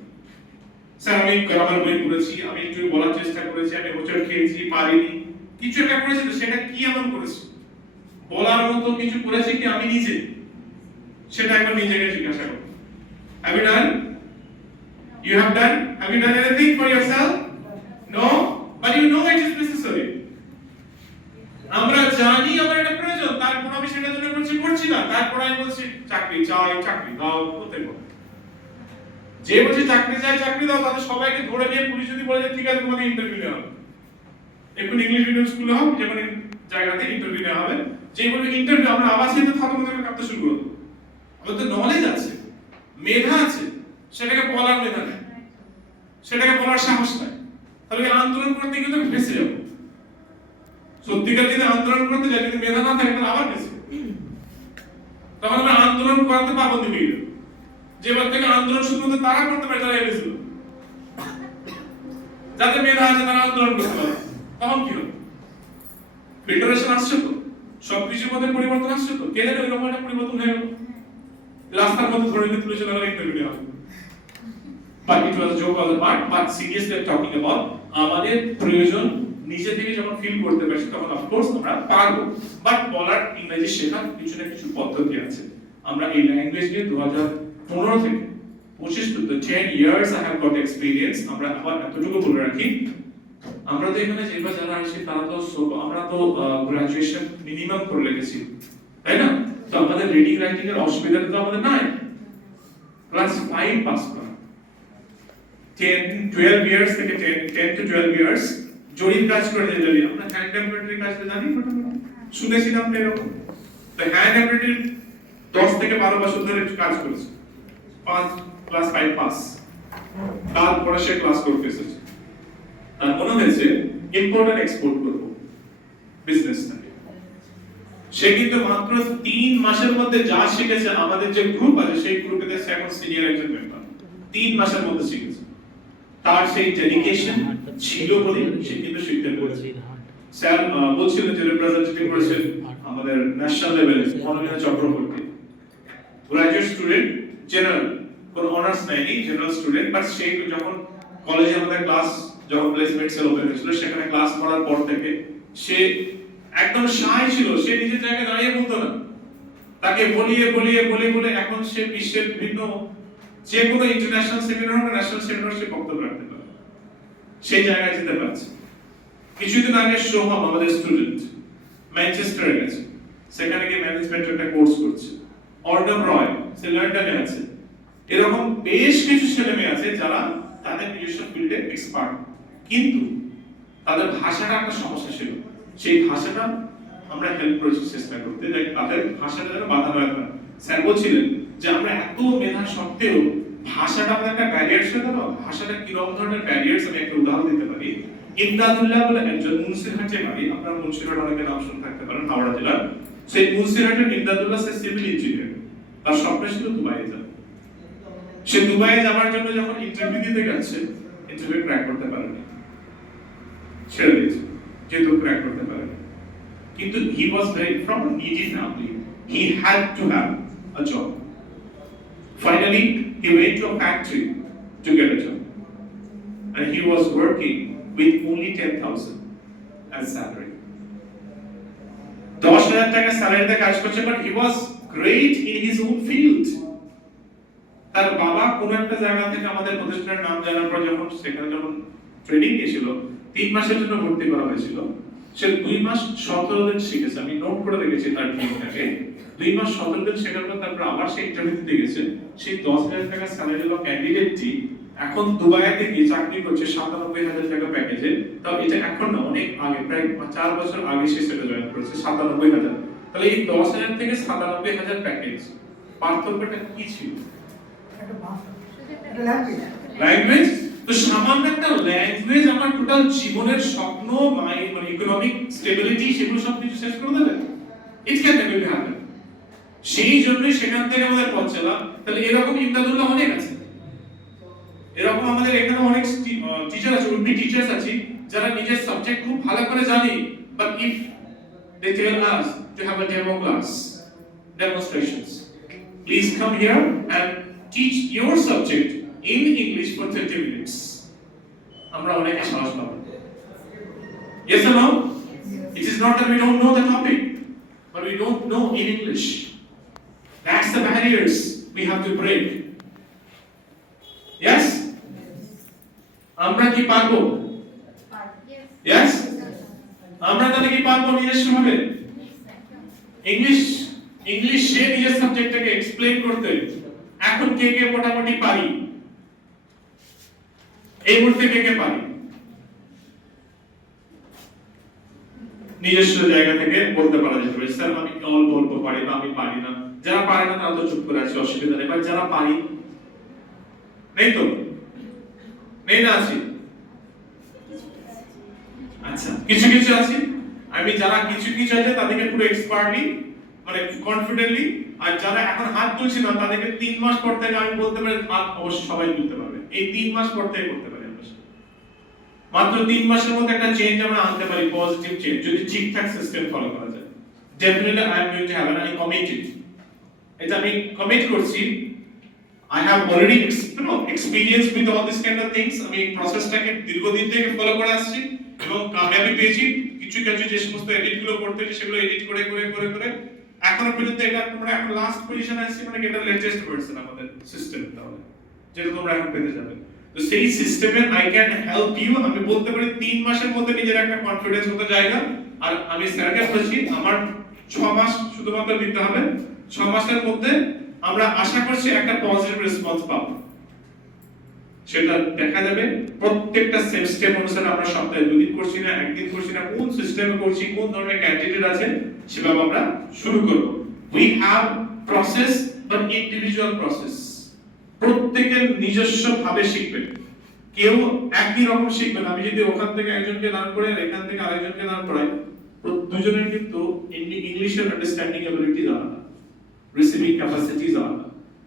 Sir আমি গ্রামার বই পড়েছি, আমি একটু বলার চেষ্টা করেছি, আমি হোঁচট খেয়েছি, পারিনি, কিছু একটা করেছি, তো সেটা কি এমন করেছি? বলার মতো কিছু করেছি কি আমি নিজে? সেটা একবার নিজেকে জিজ্ঞাসা করো। Have you done? You have done? Have you done anything for yourself? No? But you know it is necessary. আমরা জানি আমার এটা প্রয়োজন, তারপর আমি সেটার জন্য করছি না, তারপর আমি বলছি চাকরি চাই, চাকরি দাও, কোথায় বল? যে বলছে চাকরি চাই, চাকরি দাও, তাদের সবাইকে ধরে নিয়ে পুলিশ যদি বলে যে ঠিক আছে তোমাদের ইন্টারভিউ নেওয়া হবে, এখন ইংলিশ মিডিয়াম স্কুলে হোক যেমন জায়গাতে ইন্টারভিউ নেওয়া হবে, যে বলবে ইন্টারভিউ, আমরা আবার সেটা থাকতে কাঁপতে শুরু করবো। আমাদের তো নলেজ আছে, মেধা আছে, সেটাকে বলার মেধা নেই, সেটাকে বলার সাহস নাই, তাহলে আন্দোলন করতে গিয়ে তো ফেসে যাবো। সত্যিকার যদি আন্দোলন করতে যাই, যদি মেধা না থাকে তাহলে আবার ফেসে তখন আমরা আন্দোলন করাতে পাবন্দি হয়ে যাবো। যেবার থেকে আন্দোলন শুরু হতে তারা করতে পারে, তারা এসেছিল যাদের মেধা আছে তারা আন্দোলন করতে পারে, তখন কি হবে? ফিল্টারেশন আসছে তো, সবকিছুর মধ্যে পরিবর্তন আসছে তো, কে জানে ওইরকম একটা পরিবর্তন হয়ে গেল, রাস্তার মধ্যে ধরে নিয়ে তুলে চলে গেল ইন্টারভিউ হবে। But it was a joke on the part, but seriously talking about আমাদের প্রয়োজন নিজে থেকে যখন ফিল করতে পারছি তখন অফকোর্স আমরা পারবো। বাট বলার ইংরেজি শেখার কিছু না কিছু পদ্ধতি আছে। আমরা এই ল্যাঙ্গুয়েজ নিয়ে 2015 থেকে 25 to 10 years I have got experience। আমরা আবার এতটুকু বলে রাখি, আমরা তো এখানে যেবার যারা আসি তারা তো আমরা তো গ্রাজুয়েশন মিনিমাম করে রেখেছি, তাই না? তো আমাদের রিডিং রাইটিং এর অসুবিধা তো আমাদের নাই। ক্লাস 5 পাস করা, 10-12 ইয়ার্স থেকে 10 to 12 ইয়ার্স জরিপ কাজ করে জানি, আমরা হ্যান্ড এমব্রয়ডারি কাজ জানি, শুনেছিলাম এরকম। তো হ্যান্ড এমব্রয়ডারি 10 থেকে 12 বছর ধরে কাজ করেছে, ক্লাস 5 পাস, তারপরে সে ক্লাস করতে এসেছে। তার মনে হয়েছে ইম্পোর্ট আর এক্সপোর্ট করবো বিজনেসটাকে। সে কিন্তু মাত্র 3 মাসের মধ্যে যা শিখেছে, আমাদের যে গ্রুপ আছে সেই গ্রুপে সে এখন সিনিয়র একজন মেম্বার, 3 মাসের মধ্যে শিখেছে। তার সেই ডেডিকেশন ছিল বলে সে কিন্তু শিখতে পেরেছে। স্যার বলছিলেন যে রিপ্রেজেন্টেটিভ করেছেন আমাদের ন্যাশনাল লেভেলে মনোনীত চক্রবর্তী, গ্রাজুয়েট স্টুডেন্ট, জেনারেল, কোন অনার্স নেয়নি, জেনারেল স্টুডেন্ট। বাট সে যখন কলেজে আমাদের ক্লাস, যখন প্লেসমেন্ট সেল ওপেন হয়েছিল, সেখানে ক্লাস করার পর থেকে সে একদম শাই ছিল, সে নিজের জায়গায় দাঁড়িয়ে বলতো না। তাকে বলিয়ে এখন সে বিশ্বের বিভিন্ন যে কোনো ইন্টারন্যাশনাল সেমিনার হোক ন্যাশনাল সেমিনার সে বক্তব্য রাখতে পারে, সেই জায়গায় যেতে পারছে। কিছুদিন আগে সোহম আমাদের স্টুডেন্ট ম্যানচেস্টারে গেছে, সেখানে গিয়ে ম্যানেজমেন্টের একটা কোর্স করছে। অর্ডার রয় সে লন্ডনে আছে। এরকম বেশ কিছু ছেলে মেয়ে আছে যারা তাদের নিজস্ব ফিল্ডে এক্সপার্ট, কিন্তু তাদের ভাষাটা একটা সমস্যা ছিল। সেই ভাষাটা আমরা হেল্প করেছি চেষ্টা করতে, যে তাদের ভাষাটা যেন বাধা না হয়। স্যার বলছিলেন যে আমরা এত মেধা সত্ত্বেও ভাষাটা আমাদের একটা ব্যারিয়ার ছিল না। ভাষাটা কিরকম ধরনের ব্যারিয়ার্স, আমি একটা উদাহরণ দিতে পারি। ইমদাদুল্লাহ বলে একজন মুন্সিরহাটে বাড়ি, আপনারা মুন্সিরহাট অনেকে নাম শুনে থাকতে পারেন, হাওড়া জেলার। সেই মুন্সিরহাটের ইমদাদুল্লাহ সে সিভিল ইঞ্জিনিয়ার, তার স্বপ্ন ছিল দুবাইয়ে যাওয়া। সে দুবাইয়ে যাওয়ার জন্য যখন ইন্টারভিউ দিতে গেছে, ইন্টারভিউ ক্র্যাক করতে পারেনি, ছেড়ে দিয়েছে যেহেতু ক্র্যাক করতে পারেনি। কিন্তু he was very from a needy family, he had to have a job. Finally he went to a factory to get a job, and he was working with only 10,000 as salary. 10,000 টাকা স্যালারিতে কাজ করছে, but he was great in his own field. তার বাবা কোন একটা জায়গা থেকে আমাদের প্রতিষ্ঠানের নাম জানার পর যখন সেখানে যখন ট্রেনিং এসেছিল, 3 মাসের জন্য ভর্তি করা হয়েছিল। সে 2 মাস 17 দিন শিখেছে, আমি নোট করে রেখেছি তার ট্রেনিংটাকে। 2 মাস 17 দিন শেখার পর তারপর আবার সে ইন্টারভিউ দিতে গেছে। সেই 10,000 টাকা স্যালারি হলো ক্যান্ডিডেটটি এখন দুবাইতে গিয়ে চাকরি করছে 97,000 টাকা প্যাকেজে। তাও এটা এখন না, অনেক আগে, প্রায় 4 বছর আগে সে সেটা জয়েন করেছে 97,000। তাহলে এই 10,000 থেকে 97,000 প্যাকেজ পার্থক্যটা কি ছিল? একটা ভাষা, একটা ল্যাঙ্গুয়েজ। ল্যাঙ্গুয়েজ। তো সামান্য একটা ল্যাঙ্গুয়েজ আমার টোটাল জীবনের স্বপ্ন, মানে ইকোনমিক স্টেবিলিটি, সেগুলো সব কিছু শেষ করে দেবে? It can never happen. সেই জন্যই সেখান থেকে আমাদের পথ চলা। তাহলে এরকম ইমদাদুল্লাহ অনেক আছে, এরকম আমাদের এখানে অনেক টিচার আছে, উড বি টিচার্স আছে যারা নিজের সাবজেক্ট খুব ভালো করে জানে, but if they tell us to have a demo class, demonstrations, please come here and teach your subject in English for 30 minutes. আমরা অনেকে সাহস পাবো। Yes or no? It is not that we don't know the topic, but we don't know in English. That's the barriers we have to break. Yes? আমরা কি পারবো? Yes? আমরা তাহলে কি পারবো নিজস্ব ভাবে? ইংলিশ সে নিজের সাবজেক্টটাকে এক্সপ্লেইন করতে এখন কে কে মোটামুটি পারি? এই মুহূর্তে কে কে পারি? নিজস্ব জায়গা থেকে বলতে পারা যেতে পারে, স্যার আমি অল্প অল্প পারি বা আমি পারি না। যারা পারে না তারা তো চুপ করে আছে, অসুবিধা নেই। বাট যারা পারি, নেই তো? নেই না? আছি? আচ্ছা, কিছু কিছু আছে। আমি যারা কিছু কিছু আছে তাদেরকে পুরো এক্সপার্টলি, মানে কনফিডেন্টলি, আর যারা এখন হাত তুলছে না তাদেরকে 3 মাস পর থেকে আমি বলতে পারি হাত অবশ্যই সবাই তুলতে পারবে। এই 3 মাস পর থেকে করতে পারি আমরা। মাত্র 3 মাসের মধ্যে একটা চেঞ্জ আমরা আনতে পারি, পজিটিভ চেঞ্জ, যদি ঠিকঠাক সিস্টেম ফলো করা যায়। Definitely I am going to have an I committed, এটা আমি কমিট করছি। I have already experience with all this kind of things. আমি প্রসেসটাকে দীর্ঘদিন থেকে ফলো করে আসছি এবং কামিয়াবি পেয়েছি। কিছু কিছু যে সমস্ত এডিট গুলো করতে হচ্ছে সেগুলো এডিট করে করে করে করে এখনো পর্যন্ত এটা তোমরা এখন লাস্ট পজিশন আসছে, মানে এটা লেটেস্ট ভার্সন আমাদের সিস্টেম, তাহলে যেটা তোমরা এখন পেতে যাবে। তো সেই সিস্টেমে আই ক্যান হেল্প ইউ। আমি বলতে পারি 3 মাসের মধ্যে নিজের একটা কনফিডেন্স হতে জায়গা। আর আমি স্যারকে বলেছি আমার 6 মাস শুধুমাত্র দিতে হবে। 6 মাসের মধ্যে আমরা আশা করছি একটা পজিটিভ রেসপন্স পাবো। সেটা দেখা যাবে প্রত্যেকটা স্টেপ অনুসারে। আমরা সপ্তাহে 2 দিন করছি না, 1 দিন করছি না, কোন সিস্টেমে করছি, কোন ধরনের ক্যান্ডিডেট আছে সেভাবে আমরা শুরু করব। We have process, but individual process. প্রত্যেকের নিজস্ব ভাবে শিখবে, কেউ একই রকম শিখবে না। আমি যদি ওখান থেকে একজনকে লার্ন করে আর এখান থেকে আরেকজনকে লার্ন করাই, দুজনের কিন্তু ইংলিশের আন্ডারস্ট্যান্ডিং এবিলিটি আলাদা, রিসিভিং ক্যাপাসিটি আলাদা,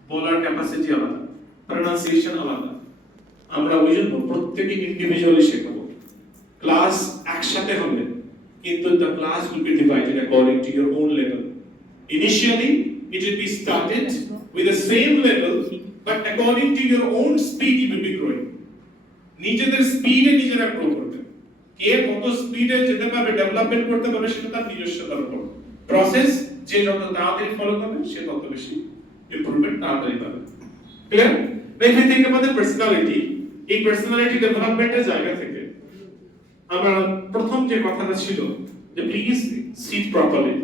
বলার ক্যাপাসিটি আলাদা, প্রনাউন্সিয়েশন আলাদা। আমরা ওই জন্য প্রত্যেকে ইন্ডিভিজুয়ালি শেখাবো। ক্লাস একসাথে হবে, কিন্তু the class will be divided according to your own level. Initially it will be started with the same level, but according to your own speed you will be growing. নিজেদের স্পিডে নিজেরা grow করবে। কে কত স্পিডে যেতে পারবে, ডেভেলপমেন্ট করতে পারবে, সেটা তার নিজস্বতার উপর। প্রসেস যে যত তাড়াতাড়ি ফলো করবে সে তত বেশি ইমপ্রুভমেন্ট তাড়াতাড়ি পাবে। Clear? If you think about the personality, এই personality development-এর জায়গা থেকে আমরা প্রথম যে কথাটা ছিল যে প্লিজ সিট প্রপারলি,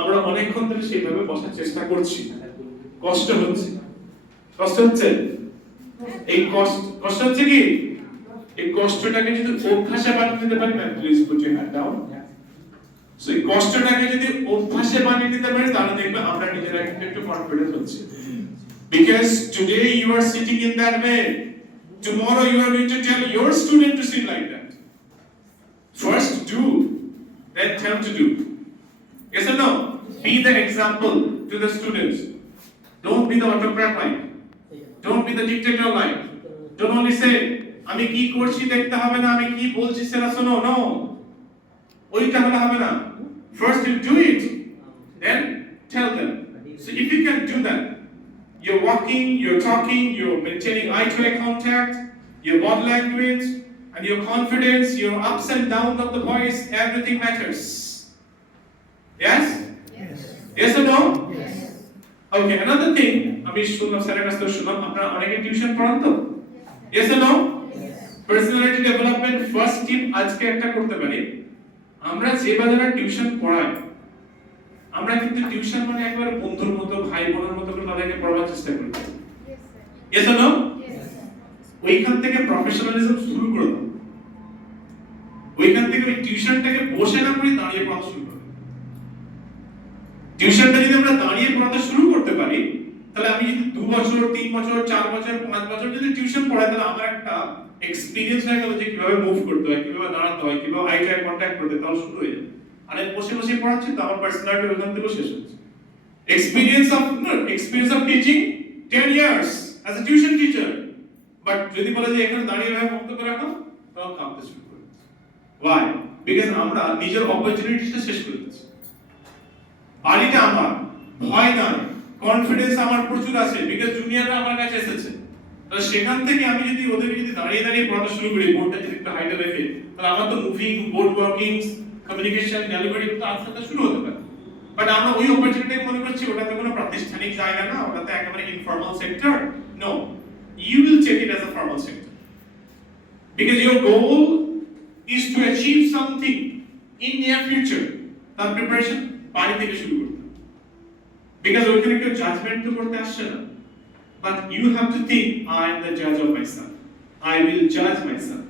আমরা অনেকক্ষণ ধরে সেইভাবে বসার চেষ্টা করছি, কষ্ট হচ্ছে এই কষ্ট হচ্ছে কি এই কষ্টটাকে যদি অভ্যাসে বানিয়ে নিতে পারি, ma'am please put your hand down. So এই কষ্টটাকে যদি অভ্যাসে বানিয়ে নিতে পারি তাহলে দেখবে আমরা নিজেরা একটু কনফিডেন্ট হচ্ছি। Because today you are sitting in that way, tomorrow you are going to tell your student to sit like that. First do, then tell to do. Yes or no? Be the example to the students. Don't be the autocrat like. Don't be the dictator like. Don't only say, আমি কি করছি দেখতে হবে না, আমি কি বলছি সেটা শোনো, no. ওইটা হলে হবে না। First you do it, then tell them. So if you can do that, you're walking, you're talking, you're maintaining eye-to-eye contact, your body language, and your confidence, your ups and downs of the voice, everything matters. Yes? Yes or no? Yes. Okay, another thing, আমি শুনলাম স্যারের কাছ থেকে শুনলাম আপনারা অনেকে tuition পড়ান তো? Yes or no? Personality development first tip আজকে একটা করতে পারি। আমরা যে বাজারে টিউশন পড়াই, আমরা কিন্তু টিউশন মানে একবার বন্ধুর মতো, ভাই বোনের মতো করে তাদেরকে পড়াবার চেষ্টা করি। Yes or no? ওইখান থেকে প্রফেশনালিজম শুরু করে দাও। ওইখান থেকে ওই টিউশনটাকে বসে না করে দাঁড়িয়ে পড়া শুরু করো। টিউশনটা যদি আমরা দাঁড়িয়ে পড়াতে শুরু করতে পারি, তাহলে আমি যদি 2 বছর, 3 বছর, 4 বছর, 5 বছর যদি টিউশন পড়াই, তাহলে আমার একটা এক্সপেরিয়েন্স হয়ে গেল যে কিভাবে মুভ করতে হয়, কিভাবে দাঁড়াতে হয়, কিভাবে আই টু আই কন্টাক্ট করতে হয়, তাহলে শুরু হয়ে যাবে। আর আমি বসে পড়াচ্ছি তো আমার পার্সোনালিটি ওখান থেকে শেষ হচ্ছে। Experience of teaching 10 years as a tuition teacher, but যদি বলে যে এখানে দাঁড়িয়ে ভাবে বক্তব্য রাখো, তখন কাঁপতে শুরু করে। Why? Because আমরা নিজের অপরচুনিটিটা শেষ করে দিচ্ছি। বাড়িটা আমার, ভয় নাই, কনফিডেন্স আমার প্রচুর আছে, বিকজ জুনিয়ররা আমার কাছে এসেছে। তাহলে সেখান থেকে আমি যদি ওদেরকে যদি দাঁড়িয়ে পড়াতে শুরু করি, বোর্ডটা যদি একটু হাইটে রেখে, তাহলে আমার তো moving, board working, communication, delivery তো আস্তে আস্তে শুরু হতে পারে। বাট আমরা ওই অপরচুনিটি মনে করছি ওটাতে কোনো প্রাতিষ্ঠানিক জায়গা না, ওটাতে একেবারে informal sector. No, you will take it as a formal sector, because your goal is to achieve something in near future. That preparation বাড়ি থেকে শুরু করতে, because ওইখানে কেউ জাজমেন্ট তো করতে আসছে না, but you have to think I am the judge of myself, I will judge myself.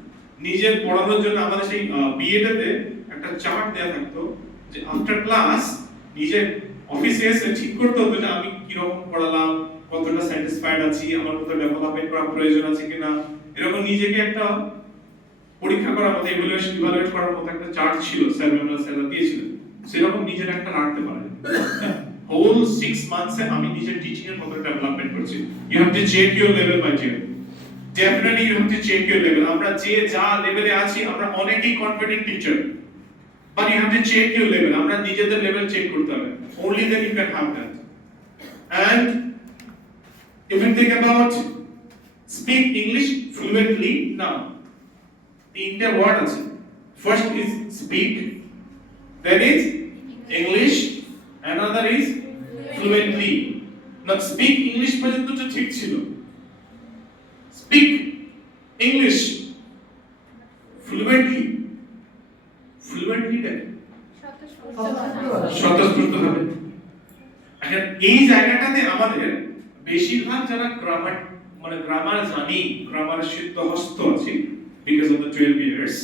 নিজের পড়ানোর জন্য আমাদের সেই বিএডতে একটা চার্ট দেয়া থাকতো যে আফটার ক্লাস নিজে অফিসে এসে ঠিক করতে হতো যে আমি কি রকম পড়ালাম, কতটা স্যাটিসফাইড আছি, আমার কত ডেভেলপমেন্ট করার প্রয়োজন আছে কিনা, এরকম নিজেকে একটা পরীক্ষা করার মতো, ইভালুয়েট করার মতো একটা চার্ট ছিল, স্যার দিয়েছিলেন। সেরকম নিজের একটা রাখতে পারেন। হোল 6 মান্থসে আমি নিজের টিচিং এর মতো ডেভেলপমেন্ট করছি। You have to check your level by dear, definitely you have to check your level. আমরা যে যা লেভেলে আছি, আমরা অনেকেই confident teacher, but you have to check your level. আমরা নিজেদের লেভেল চেক করতে হবে, only then you can have that. And if you think about speak English fluently, now তিনটা ওয়ার্ড আছে, first is speak, then is English, another is fluently. Now speak English পর্যন্ত তো ঠিক ছিল, speak English fluently স্বতঃস্ফূর্ত হবে। এখন এই জায়গাটাতে আমাদের বেশিরভাগ যারা গ্রামার জানি, গ্রামার সিদ্ধহস্ত আছে, because of the 12 years,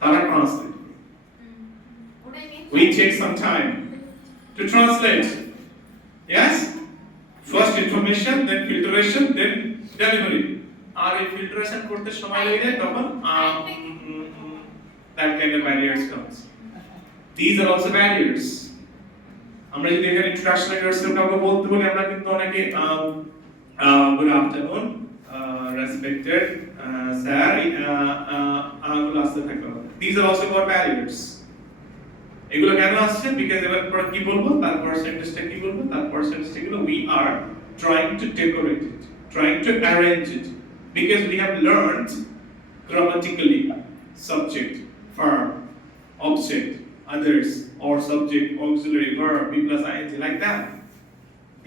তারা translate. We take some time to translate. Yes? First information, then filtration, then delivery. আর এই ফিল্টারেশন করতে সময় লাগে তখন that kind of barriers comes. These are also barriers. আমরা যদি এখানে ইন্টারন্যাশনাল ইউনিভার্সিটি কাউকে বলতে বলি, আমরা কিন্তু অনেকে good afternoon, respected sir, আগুলো আসতে থাকবে। These are also called barriers. এগুলো কেন আসছে? because এবার পর কি বলবো, তারপর সেন্টেন্সটা কি বলবো, তারপর সেন্টেন্সটা কি বলবো, we are trying to decorate it, trying to arrange it, because we have learned grammatically subject, verb, object, others, or subject, auxiliary, verb, B plus ing, like that.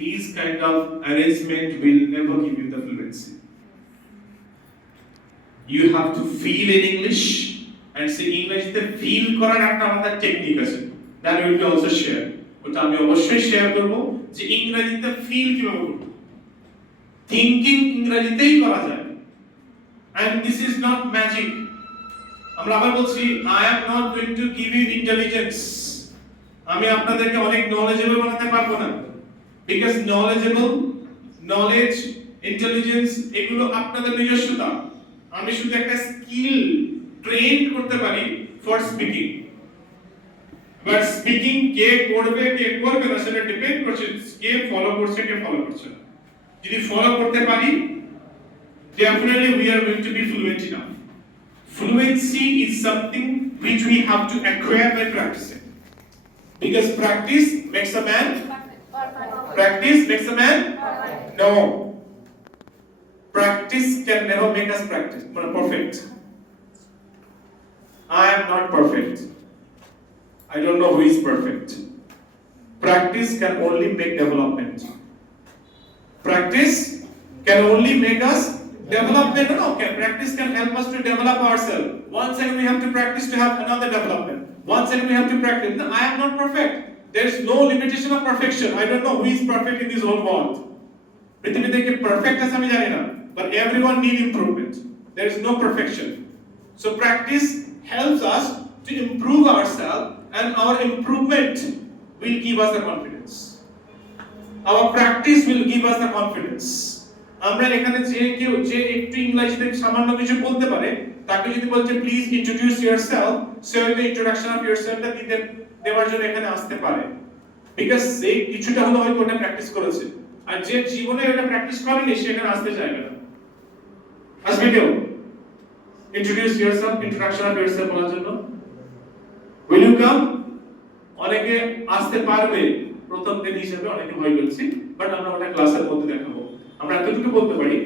these kind of arrangement will never give you the fluency. You have to feel in English and say English the feel করার একটা আমাদের technique আছে that we will also share ওটা আমি অবশ্যই share করব যে ইংরেজিতে ফিল কিভাবে করব থিংকিং ইংরেজিতেই করা যায় and this is not magic আমরা আবার বলছি I am not going to give you intelligence আমি আপনাদেরকে অনেক নলেজেবল বানাতে পারবো না because knowledge intelligence এগুলো আপনাদের নিজস্বতা আমি শুধু একটা স্কিল ট্রেন করতে পারি ফর স্পিকিং বাট স্পিকিং কে করবে না সেটা ডিপেন্ড করছে কে ফলো করছে না যদি ফলো করতে পারি definitely we are going to be fluent enough fluency is something which we have to acquire by practicing because practice makes a man no practice can never make us perfect I am not perfect I don't know who is perfect practice can only make development practice can only make us development practice can help us to develop ourselves once again we have to practice to have another development once again we have to practice no, I am not perfect there is no limitation of perfection I don't know who is perfect in this whole world পৃথিবীতে কে perfect আছে আমি জানি না but everyone need improvement there is no perfection so practice helps us to improve ourselves and our improvement will give us the confidence our practice will give us the confidence আমরা এখানে যে একটু ইংলিশে সামান্য কিছু বলতে পারে তাকে যদি বলছে প্লিজ ইন্ট্রোডিউস ইয়োরসেলফ সে হয়তো ইন্ট্রোডাকশন অফ ইয়োরসেলফটা দেওয়ার জন্য এখানে আসতে পারে বিকজ সেই কিছুটা হলো হয়তো ওটা প্র্যাকটিস করেছে আর যে জীবনে ওটা প্র্যাকটিস করেনি সে এখানে আসতে চাইবে না আসবে কেউ introduce yourself introduction of yourself বলার জন্য উইল ইউ কাম অনেকে আসতে পারবে প্রথম দিন হিসেবে অনেকে ভয় করছি বাট আমরা ওটা ক্লাসের মধ্যে দেখাবো আমরা এতটুকু বলতে পারি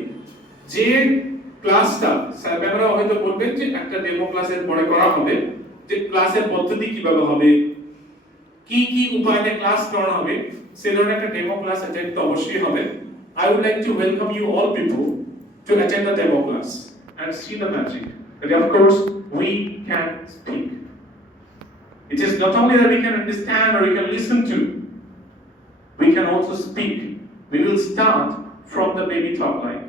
যে ক্লাসটা স্যার ম্যামরা হয়তো বলবেন যে একটা ডেমো ক্লাসের পরে করা হবে যে ক্লাসের পদ্ধতি কিভাবে হবে কি উপায়ে ক্লাস করানো হবে সেই ধরনের একটা ডেমো ক্লাস অ্যাটেন্ড তো অবশ্যই হবে I would like to welcome you all people to attend the demo class and see the magic that of course we can speak it is not only that we can understand or we can listen to we can also speak we will start from the baby talk line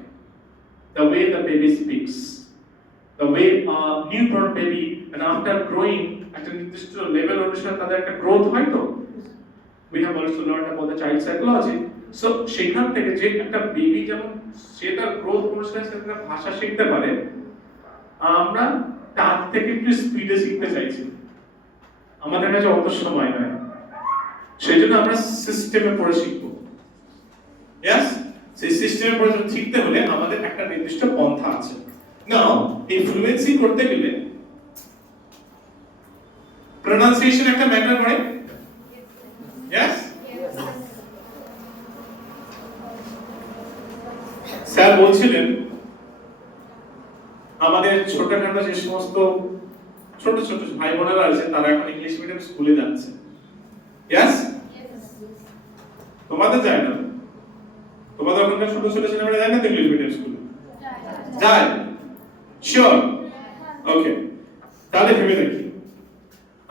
the way the baby speaks the way a newborn baby and after growing at a নির্দিষ্ট level অনুসারে তাদের একটা growth হয় তো we have also learned about the child psychology so সেখান থেকে যে একটা বেবি যেমন সে তার গ্রোথ অনুসারে সে তার ভাষা শিখতে পারে আমরা তার থেকে একটু স্পিডে শিখতে চাইছি আমাদের কাছে অত সময় নাই সেজন্য আমরা সিস্টেমে পড়ে শিখবো yes সেই সিস্টেমে পড়ে শিখতে হলে আমাদের একটা নির্দিষ্ট পন্থা আছে নাও এই ফ্লুয়েন্সি করতে গেলে প্রনাউন্সিয়েশন একটা ম্যাটার করে yes স্যার বলছিলেন আমাদের ছোটখাটো যে সমস্ত ছোট ভাই বোনেরা আছে তারা এখন ইংলিশ মিডিয়াম স্কুলে যাচ্ছে yes তোমাদের যায় না তোমাদের ওখানকার ছোট ছেলেমেয়েরা যায় না তো ইংলিশ মিডিয়াম স্কুলে যায় শিওর ওকে তাহলে ভেবে দেখি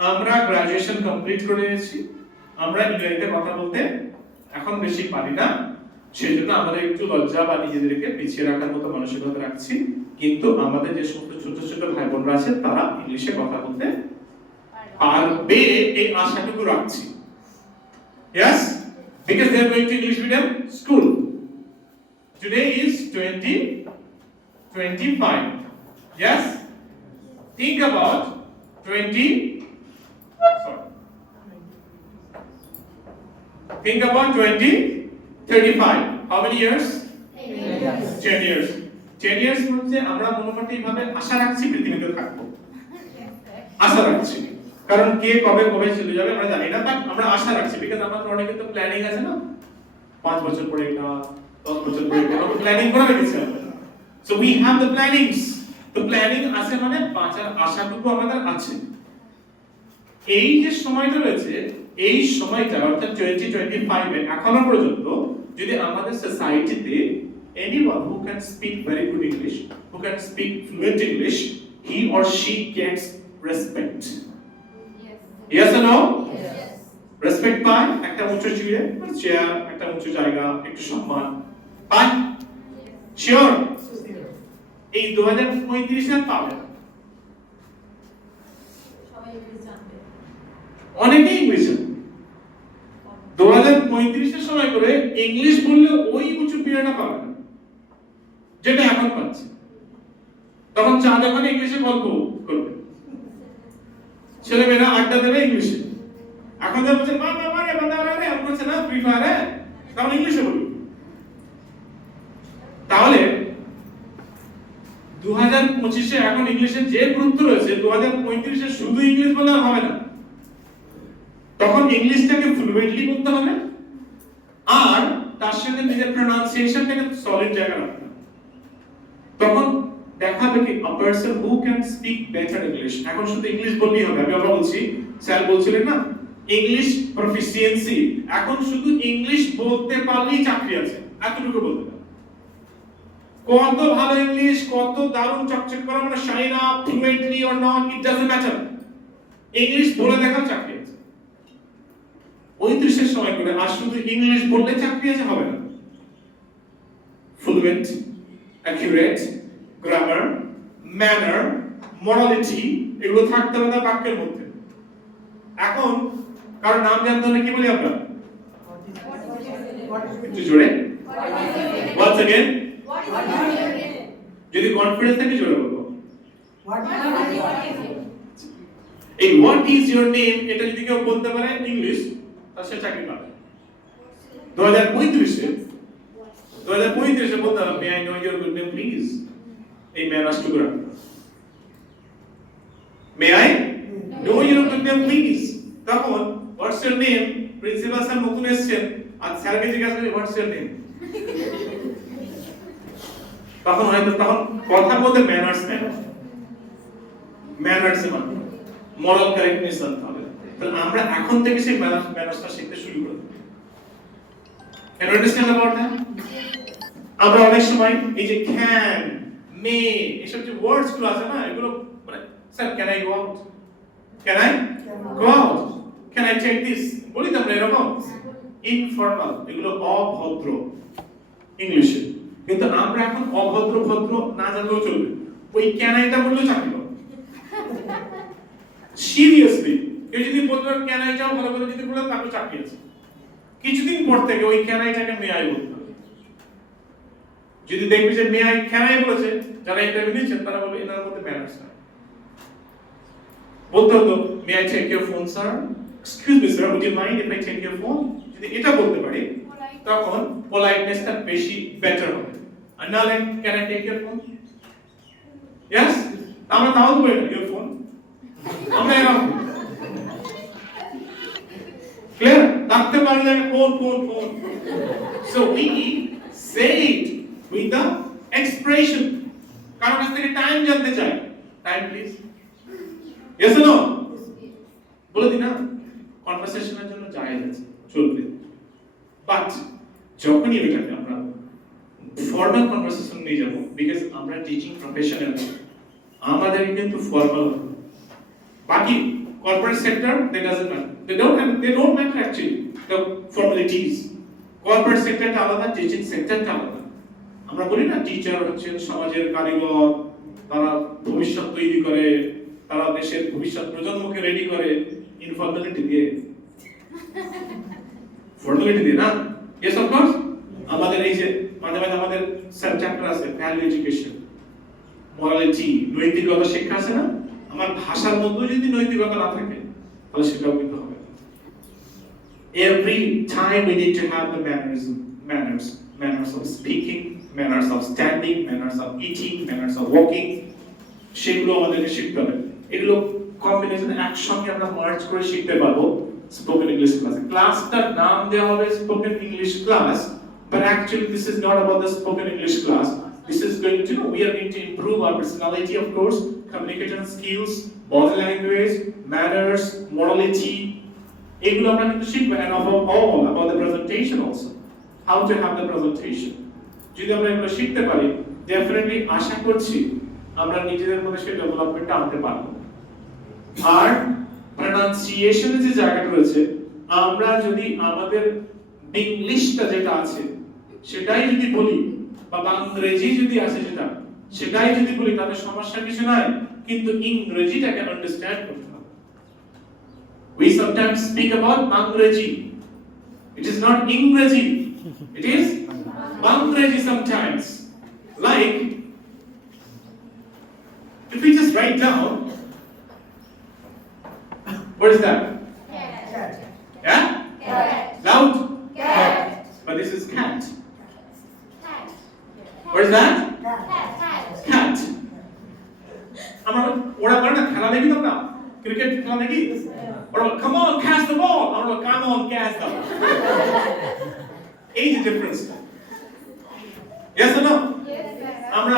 আমরা গ্রাজুয়েশন কমপ্লিট করে নিয়েছি আমরা ইংরেজিতে কথা বলতে এখন বেশি পারি না সেজন্য আমাদের একটু লজ্জা বা নিজেদেরকে পিছিয়ে রাখার মতো মানসিকতা রাখছি কিন্তু আমাদের যে সমস্ত ছোট ভাই বোনরা আছে তারা ইংলিশে কথা বলতে পারবে এই আশাটুকু রাখছি yes because they are going to English medium school today is 2025 yes think about 2035 how many years 10 years 10 years মধ্যে আমরা মনোমাটি ভাবে আশা রাখছি পৃথিবীতে থাকবো আশা রাখছি কারণ কে কবে চলে যাবে আমরা জানি না বাট আমরা আশা রাখছি বিকজ আমাদের অনেক তো প্ল্যানিং আছে না 5 বছর পরে এটা 10 বছর পরে এটা আমরা প্ল্যানিং করে রেখেছি so we have the plannings তো প্ল্যানিং আছে মানে বাঁচার আশাটুকু আমাদের আছে এই যে সময়টা রয়েছে এই সময়টা অর্থাৎ 2025 এ এখনো পর্যন্ত যদি আমাদের সোসাইটিতে anyone who can speak very good English, who can speak fluent English, he or she gets respect. Yes or no? Respect পায়, একটা উঁচু চেয়ার, একটা উঁচু জায়গা, একটু সম্মান পায়। শিওর? এই 2035 পাবে না। অনেকে ইংলিশ 2035 সময় করে ইংলিশ বললে ওই উঁচু পিরিয়ডটা পাবে না যেটা এখন পাচ্ছে। তখন চা দোকানে ইংলিশে গল্প করবে, ছেলেমেয়েরা আড্ডা দেবে ইংলিশে। এখন যা বলছে মা মা রে বান্দা রে আমি বলছে না ফ্রি ফায়ারে, তখন ইংলিশে বলবে। তাহলে 2025 এখন ইংলিশের যে গুরুত্ব রয়েছে 2035 শুধু ইংলিশ বললে হবে না, তখন ইংলিশটাকে ফ্লুয়েন্টলি বলতে হবে আর তার সাথে নিজের প্রনাউন্সিয়েশনটাকে সলিড জায়গা রাখতে হবে। তখন দেখাবে কি a person who can speak better English। এখন শুধু ইংলিশ বললেই হবে। আমি আবার বলছি, স্যার বলছিলেন না ইংলিশ প্রফিসিয়েন্সি, এখন শুধু ইংলিশ বলতে পারলেই চাকরি আছে, এতটুকু বলতে হবে। কত ভালো ইংলিশ, কত দারুণ চকচক করা, মানে shine up fluently or not, it doesn't matter, English বলে দেখাও চাকরি আছে। 35 সময় করে আর শুধু ইংলিশ বললে চাকরি আছে হবে না। Fluent, accurate, grammar, manner, morality এগুলো থাকতে হবে তার বাক্যের মধ্যে। এখন কারণ নাম জানতে হলে কি বলি আমরা? একটু জোরে, once again, যদি কনফিডেন্স থাকে জোরে বলবো। এই হোয়াট ইজ ইওর নেম এটা যদি কেউ বলতে পারে ইংলিশ, তাহলে সে চাকরি পাবে। 2035 বলতে হবে may I know your good name please. এই ম্যানার্স টুকু রাখতে হবে। May I know your good name please. তখন what's your name, principal sir নতুন এসেছেন আর স্যারকে জিজ্ঞাসা করি হোয়াটস ইওর নেম, তখন হয়তো তখন কথা বলতে ম্যানার্স মানে মরাল কারেক্টনেস জানতে হবে। তাহলে আমরা এখন থেকে সেই ম্যানার্সটা শিখতে শুরু করব। Can you understand about that? আমরা অনেক সময় এই যে can, may এসব যে ওয়ার্ডস গুলো আছে না, এগুলো মানে sir can I go out, can I go out, can I take this বলি তো আমরা এরকম ইনফর্মাল, এগুলো অভদ্র ইংলিশে। কিন্তু আমরা এখন অভদ্র ভদ্র না জানলেও চলবে, ওই can I-টা বললেও চাকরি পাবো। সিরিয়াসলি কেউ যদি বলতে পারে can I যাও ভালো করে যদি বলে তাহলে চাকরি আছে। কিছুদিন পর থেকে ওই can I-টাকে may I বলতে হবে। যদি দেখবি যে may I can I বলেছে, যারা ইন্টারভিউ নিচ্ছেন তারা বলবে এনার মধ্যে ম্যানার্স নাই। বলতে হতো may I take your phone sir, excuse me sir, would you mind if I take your phone? যদি এটা বলতে পারি তখন পোলাইটনেসটা বেশি বেটার হবে। আর না like can I take your phone? Yes? আমরা তাও বলি না your phone, আমরা এরকম clear রাখতে পারলে phone. So we say it with the expression, কারণ কাছ থেকে টাইম জানতে চাই, time please, yes or no বলে দিন না, কনভারসেশনের জন্য জায়েজ আছে, চলবে। বাট যখনই এটাকে আমরা ফর্মাল কনভারসেশন নিয়ে যাব, বিকজ আমরা টিচিং প্রফেশনাল, আমাদের কিন্তু ফর্মাল, বাকি corporate sector that doesn't matter, they don't matter actually the formalities. Corporate sector টা আলাদা, টিচিং সেক্টরটা আলাদা। আমরা বলি না টিচার হচ্ছে সমাজের কারিগর, তারা ভবিষ্যৎ তৈরি করে, তারা দেশের ভবিষ্যৎ প্রজন্মকে রেডি করে ইনফর্মালিটি দিয়ে, ফর্মালিটি দিয়ে না। yes of course আমাদের এই যে মাঝে মাঝে আমাদের সাবজেক্টর আছে ভ্যালু এডুকেশন, মরালিটি, নৈতিকতা শিক্ষা আছে না, আমার ভাষার মধ্যে যদি নৈতিকতা না থাকে তাহলে সেটাও কিন্তু হবে। Every time we need to have the manners of speaking, manners of standing, manners of eating, manners of walking, সেগুলো আমাদেরকে শিখতে হবে। এগুলো কম্বিনেশন একসঙ্গে আমরা মার্জ করে শিখতে পারবো স্পোকেন ইংলিশ ক্লাসে। ক্লাসটার নাম দেওয়া হবে spoken English class, but actually this is not about the spoken English class. This is going to, we are going to improve our personality, of course, communication skills, body language, manners, morality. এগুলো আমরা কিন্তু শিখবো, and above all about the presentation also. how to have the presentation. যদি আমরা এগুলো শিখতে পারি, definitely আশা করছি আমরা নিজেদের মধ্যে সেই ডেভেলপমেন্টটা আনতে পারবো। আর প্রনাউন্সিয়েশনের যে জায়গাটা রয়েছে, আমরা যদি আমাদের ইংলিশটা যেটা আছে সেটাই যদি বলি, বা ইংরেজি যদি আছে যেটা সেটাই যদি বলি, তাহলে সমস্যা কিছু নাই, কিন্তু ইংরেজিটাকে আন্ডারস্ট্যান্ড করতে হবে। We sometimes speak about Bangladeshi. It is not Ingreji. It is Bangladeshi sometimes. Like, if we just write down, what is that? Yeah? Loud? But this is cat. What is that? Cat. আমরা ওরা করে না, খেলা দেখি তোমরা, cricket খেলা দেখি, ওরা come on catch the ball, আমরা come on catch the ball. এই যে ডিফারেন্স, yes or no? আমরা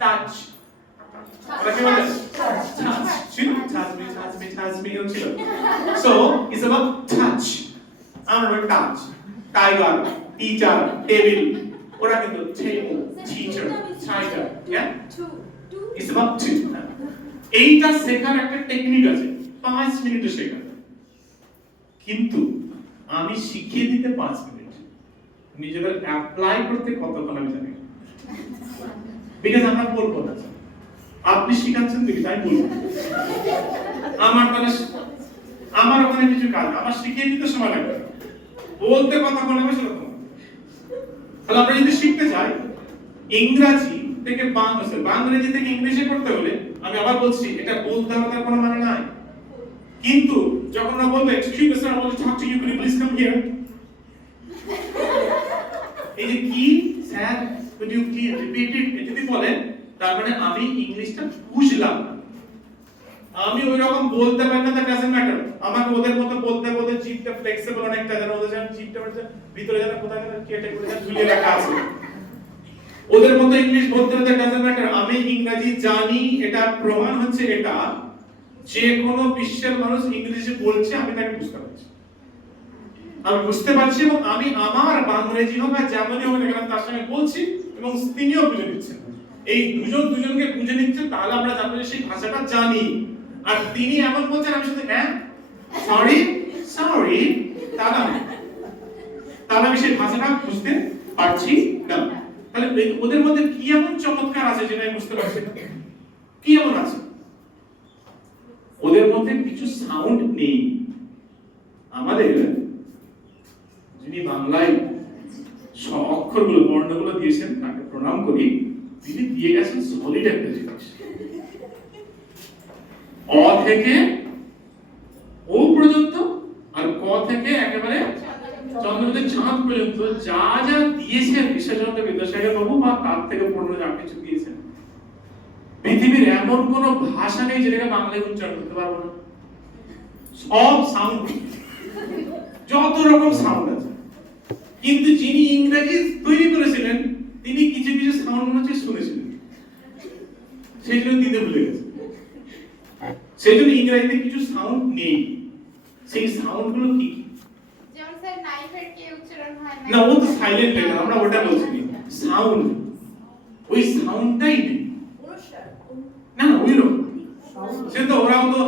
টাচ, আমরা কি বলে টাচ, ছিল touch me ছিল, so it's about touch. আমরা টাচ, টাইগার, টিচার, টেবিল, ওরা কিন্তু table, teacher, tiger, yeah? It's about two. এইটা শেখার একটা টেকনিক আছে, 5 মিনিটে শেখা, কিন্তু আমি শিখিয়ে দিতে 5 মিনিট, নিজেদের অ্যাপ্লাই করতে কতক্ষণ আমি জানি, বিকজ আমরা বলবো না, আপনি শিখাচ্ছেন দেখি তাই বলবো, আমার তাহলে আমার ওখানে কিছু কাজ, আমার শিখিয়ে দিতে সময় লাগবে, বলতে কতক্ষণ লাগবে সেরকম। তাহলে আমরা যদি শিখতে চাই ইংরেজি থেকে বাংলাদেশি থেকে ইংলিশে করতে হলে, আমি আবার বলছি এটা বলতে হবে তার কোনো মানে নাই, কিন্তু যখন আমরা বলবো excuse me sir, I want to talk to you, could you please come here, এই যে কি sir could you please repeat it, যদি বলেন তার মানে আমি ইংলিশটা বুঝলাম না, আমি ওই রকম বলতে পারি না, দ্যাট ডাজন্ট ম্যাটার, আমাকে ওদের মতো বলতে বলতে জিভটা ফ্লেক্সিবল অনেকটা, যেন ওদের যেন জিভটা ভিতরে যেন কোথায় যেন কেটে করে যেন ঝুলিয়ে রাখা আছে, ওদের মতো ইংলিশ বলতে হবে, দ্যাট ডাজন্ট ম্যাটার, আমি ইংরেজি জানি, এটা প্রমাণ হচ্ছে এটা যে কোনো বিশ্বের মানুষ ইংরেজি বলছে, আমি তাকে বুঝতে পারছি, আমি বুঝতে পারছি, এবং আমি আমার বাংলাদেশি হোক আর যেমনই হোক না তার সঙ্গে বলছি, এবং তিনিও বুঝে নিচ্ছেন, এই দুজনকে বুঝে নিচ্ছে, তাহলে আমরা জানবো যে সেই ভাষাটা জানি, আর তিনি এমন বলছেন আমি শুধু হ্যাঁ সরি তাহলে আমি সেই ভাষাটা বুঝতে পারছি না। তাহলে ওদের মধ্যে কি এমন চমৎকার আছে যেটা আমি বুঝতে পারছি না, কি এমন আছে, ওদের মধ্যে কিছু সাউন্ড নেই। আমাদের যিনি বাংলায় অক্ষরগুলো বর্ণগুলো দিয়েছেন তাকে প্রণাম করি, তিনি দিয়ে গেছেন সলিড একটা জিনিস, অ থেকে ও পর্যন্ত, আর ক থেকে একেবারে চন্দ্রদের চাঁদ পর্যন্ত যা যা দিয়েছেন বিশ্বচন্দ্র বিদ্যাসাগর বাবু, বা তার থেকে পূর্ণ যা কিছু দিয়েছেন, পৃথিবীর এমন কোন ভাষা নেই যেটাকে বাংলায় উচ্চারণ করতে পারবো না, সব সাউন্ড, যত রকম সাউন্ড আছে, কিন্তু যিনি ইংরেজি তৈরি করেছিলেন তিনি কিছু কিছু সাউন্ড মনে হচ্ছে শুনেছিলেন, সেই জন্য দিতে ভুলে গেছে, সেই জন্য ইংরেজিতে কিছু সাউন্ড নেই, সেই সাউন্ড গুলো কি কি, যেমন স্যার নাইফের কি উচ্চারণ হয় না, ও তো সাইলেন্ট লেটার, আমরা ওটা বলছি, সাউন্ড ওই সাউন্ডটাই নেই, না ওই রকম, সে তো ওরাও তো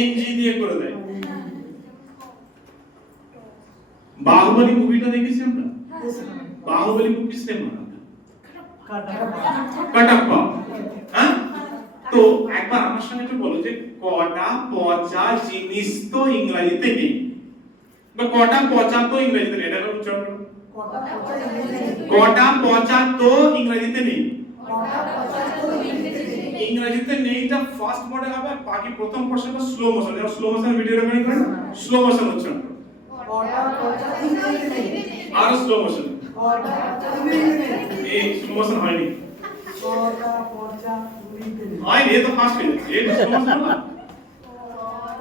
এনজি দিয়ে করে দেয়। बाहुबली মুভিটা দেখেছি আমরা, बाहुबली को किसने मारा था? কাটাপ্পা, হ্যাঁ, তো একবার আমার সঙ্গে একটু বলো যে কটা পচা জিনিস তো ইংরেজিতে নেই, বা কটা পচা তো ইংরেজিতে নেই, এটা উচ্চারণ করো, কটা পচা তো ইংরেজিতে নেই, ইংরেজিতে নেইটা ফার্স্ট মডেল হবে, আর বাকি প্রথম পোরশনটা স্লো মোশন, যারা স্লো মোশন ভিডিও রেকর্ডিং করেন স্লো মোশন উচ্চারণ করো, আর স্লো মোশন, এই স্লো মোশন হয়নি, হয়নি, এই তো ফার্স্ট পেজ, এই তো স্লো মোশন না,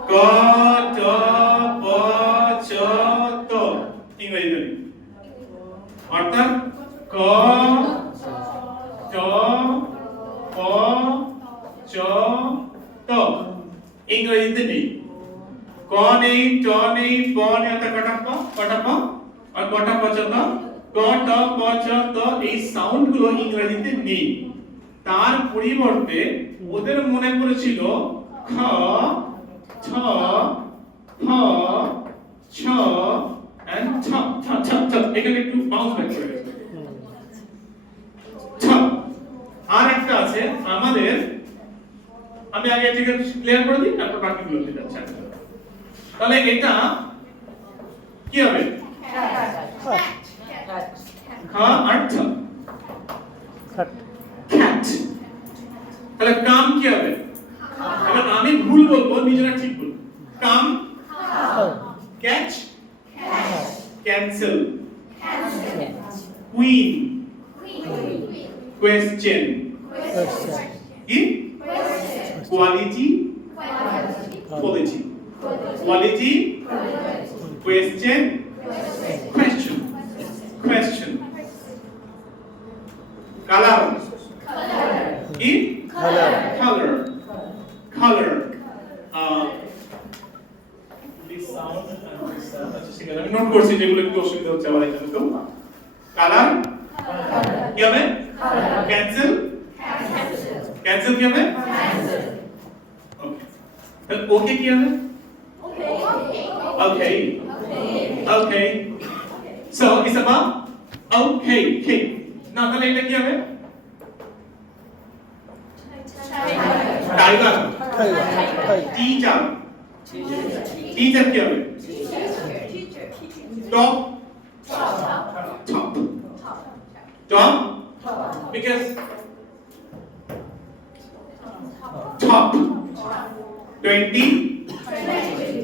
ক ট প চ ত ইংরেজিতে নেই, অর্থাৎ ক ট প চ ত ইংরেজিতে নেই, ক নেই, ট নেই, প নেই, অর্থাৎ কটাপ্পা, আর কটা পচা ক ট ক চ ত এই সাউন্ড গুলো ইংরেজিতে নেই, তার পরিবর্তে ওদের মনে পড়েছিল খ ছ হ ছ এন্ড ছ ছ ছ ছ, এখানে একটু বাউন্স ব্যাক করে গেছে। ছ আর একটা আছে আমাদের, আমি আগে এটাকে ক্লিয়ার করে দিই, তারপর বাকিগুলোতে যাচ্ছি। তাহলে এটা কি হবে? খ আর ছ, cat। তাহলে কাম কি হবে? এবার আমি ভুল বলবো, নিজেরা ঠিক বলবো। কাম, ক্যাচ, ক্যান্সেল, কুইন, কোয়েশ্চেন, কি? Quality, quality, quality, question, question, question, colour, কি? কালার, কালার, কালার, আমি নোট করছি যেগুলো একটু অসুবিধা হচ্ছে আমার এখানে। তো কালার কি হবে? ক্যান্সেল, ক্যান্সেল কি হবে? ওকে, তাহলে ওকে কি হবে? ওকে, ওকে, সো ইটস अबाउट ওকে, ঠিক না? তাহলে এটা কি হবে? টাইগার, টিচার, টিচার কি হবে? Top, top, top, because top 20,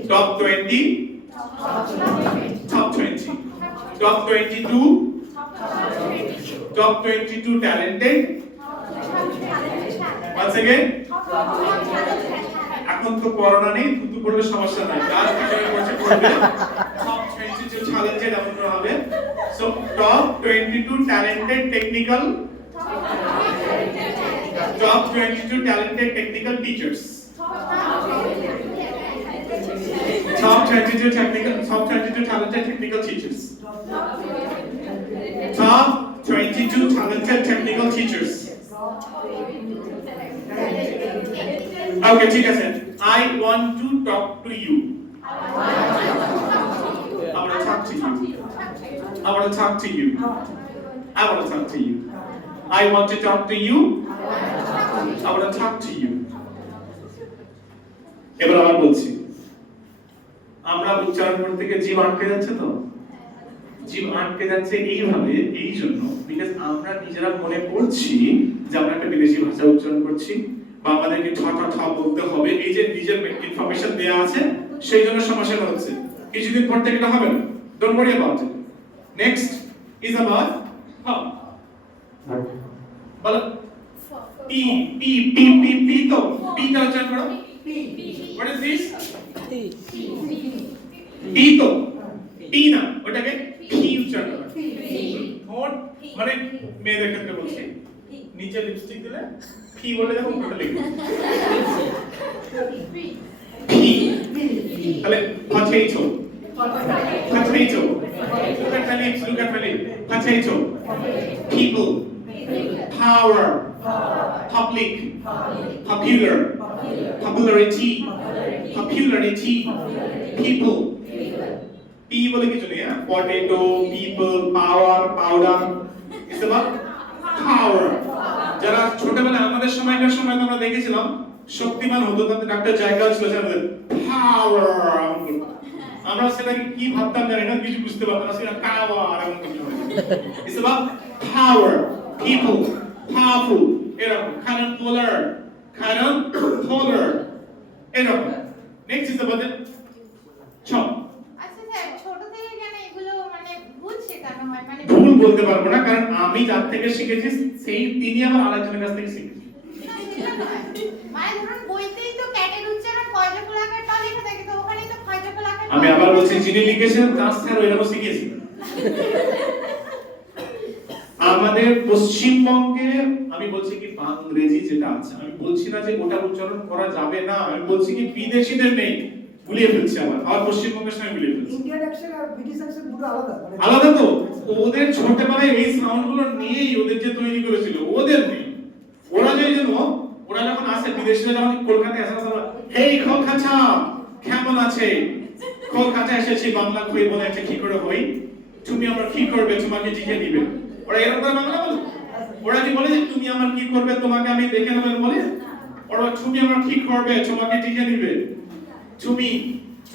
top 20, top 20, top 22, top 22 talented. Once again, এখন তো করোনা নেই, থুতু পড়লে সমস্যা নাই, যার বিষয়ে পড়ছে পড়বে। top 22 talented এমন করে হবে। So top 22 talented technical, top 22 talented technical teachers, top 22 talented technical teachers, top 22 talented technical teachers. Okay, ঠিক আছে। I want to talk to you. I want to talk to you. I want to talk to you. I want to talk to you. I want to talk to you. I want to talk to you. এবার আবার বলছি, আমরা উচ্চারণ করতে গিয়ে জীব আটকে যাচ্ছে। তো জীব আটকে যাচ্ছে এইভাবে এই জন্য, বিকজ আমরা নিজেরা মনে করছি যে আমরা একটা বিদেশি ভাষা উচ্চারণ করছি, বা আমাদেরকে ঠ ঠ ঠ বলতে হবে, এই যে নিজের ইনফরমেশন দেয়া আছে, সেই জন্য সমস্যা হচ্ছে। কিছুদিন পর থেকে এটা হবে না, don't worry about it. Next is about how. বলো P P P P P, তো পিটা উচ্চারণ করো। What is this? পি, তো পি না, ওটাকে পি উচ্চারণ করো। ঠোঁট মানে মেয়েদের ক্ষেত্রে বলছি, নিচে লিপস্টিক দিলে পি বলে দেখো, উপরে লিখো পি। তাহলে potato, potato, look at my lips, look at my lips, potato, people, power, public, popular, popularity, popularity, people, P বলে কিছু নেই, potato, people, power, powder, it's about power. যারা ছোটবেলায় আমাদের সময়কার সময় আমরা দেখেছিলাম শক্তিমান হতো, তাদের ডাক্তার জায়গা ছিল আমাদের পাওয়ার, আমরা সেটাকে কি ভাবতাম জানি না, কিছু বুঝতে পারতাম না, সেটা পাওয়ার এমন কিছু। It's about power, people, powerful, এরকম polar, polar, এরকম। Next is about the chop. আচ্ছা স্যার, ছোট থেকে কেন এগুলো মানে ভুল শেখানো হয়? মানে ভুল বলতে পারবো না, কারণ আমি যার থেকে শিখেছি সেই তিনি আমার আরেকজনের কাছ থেকে শিখেছি। মানে ধরুন বইতেই তো ক্যাটের উচ্চারণ কয়জফলাকার ট লেখা থাকে, তো ওখানেই তো কয়জফলাকার। আমি আবার বলছি, যিনি লিখেছেন তার স্যার এরকম শিখিয়েছি। আমাদের পশ্চিমবঙ্গে আমি বলছি কি বাংরেজি যেটা আছে, আমি বলছি না যে ওটা উচ্চারণ করা যাবে না, আমি বলছি কি বিদেশিদের নেই, গুলিয়ে ফেলছি আবার পশ্চিমবঙ্গের সঙ্গে গুলিয়ে ফেলছি। ইন্ডিয়ান অ্যাকসেন্ট আর ব্রিটিশ অ্যাকসেন্ট দুটো আলাদা মানে আলাদা তো, ওদের ছোটবেলায় এই সাউন্ডগুলো নিয়েই ওদের যে তৈরি করেছিল, ওদের নেই। ওরা যে জন্য ওরা যখন আসে, বিদেশিরা যখন কলকাতায় আসে, হেই কলকাতা কেমন আছে, কলকাতা এসেছি বাংলা কই বলে একটা কি করে হই, তুমি আমার কি করবে তোমাকে জিজ্ঞে দিবে, ওরা এরকম করে বাংলা বলে? ওরা কি বলে যে তুমি আমার কি করবে তোমাকে আমি দেখে নেব বলে? ওরা তুমি আমার কি করবে তোমাকে জিজ্ঞে দিবে, তুমি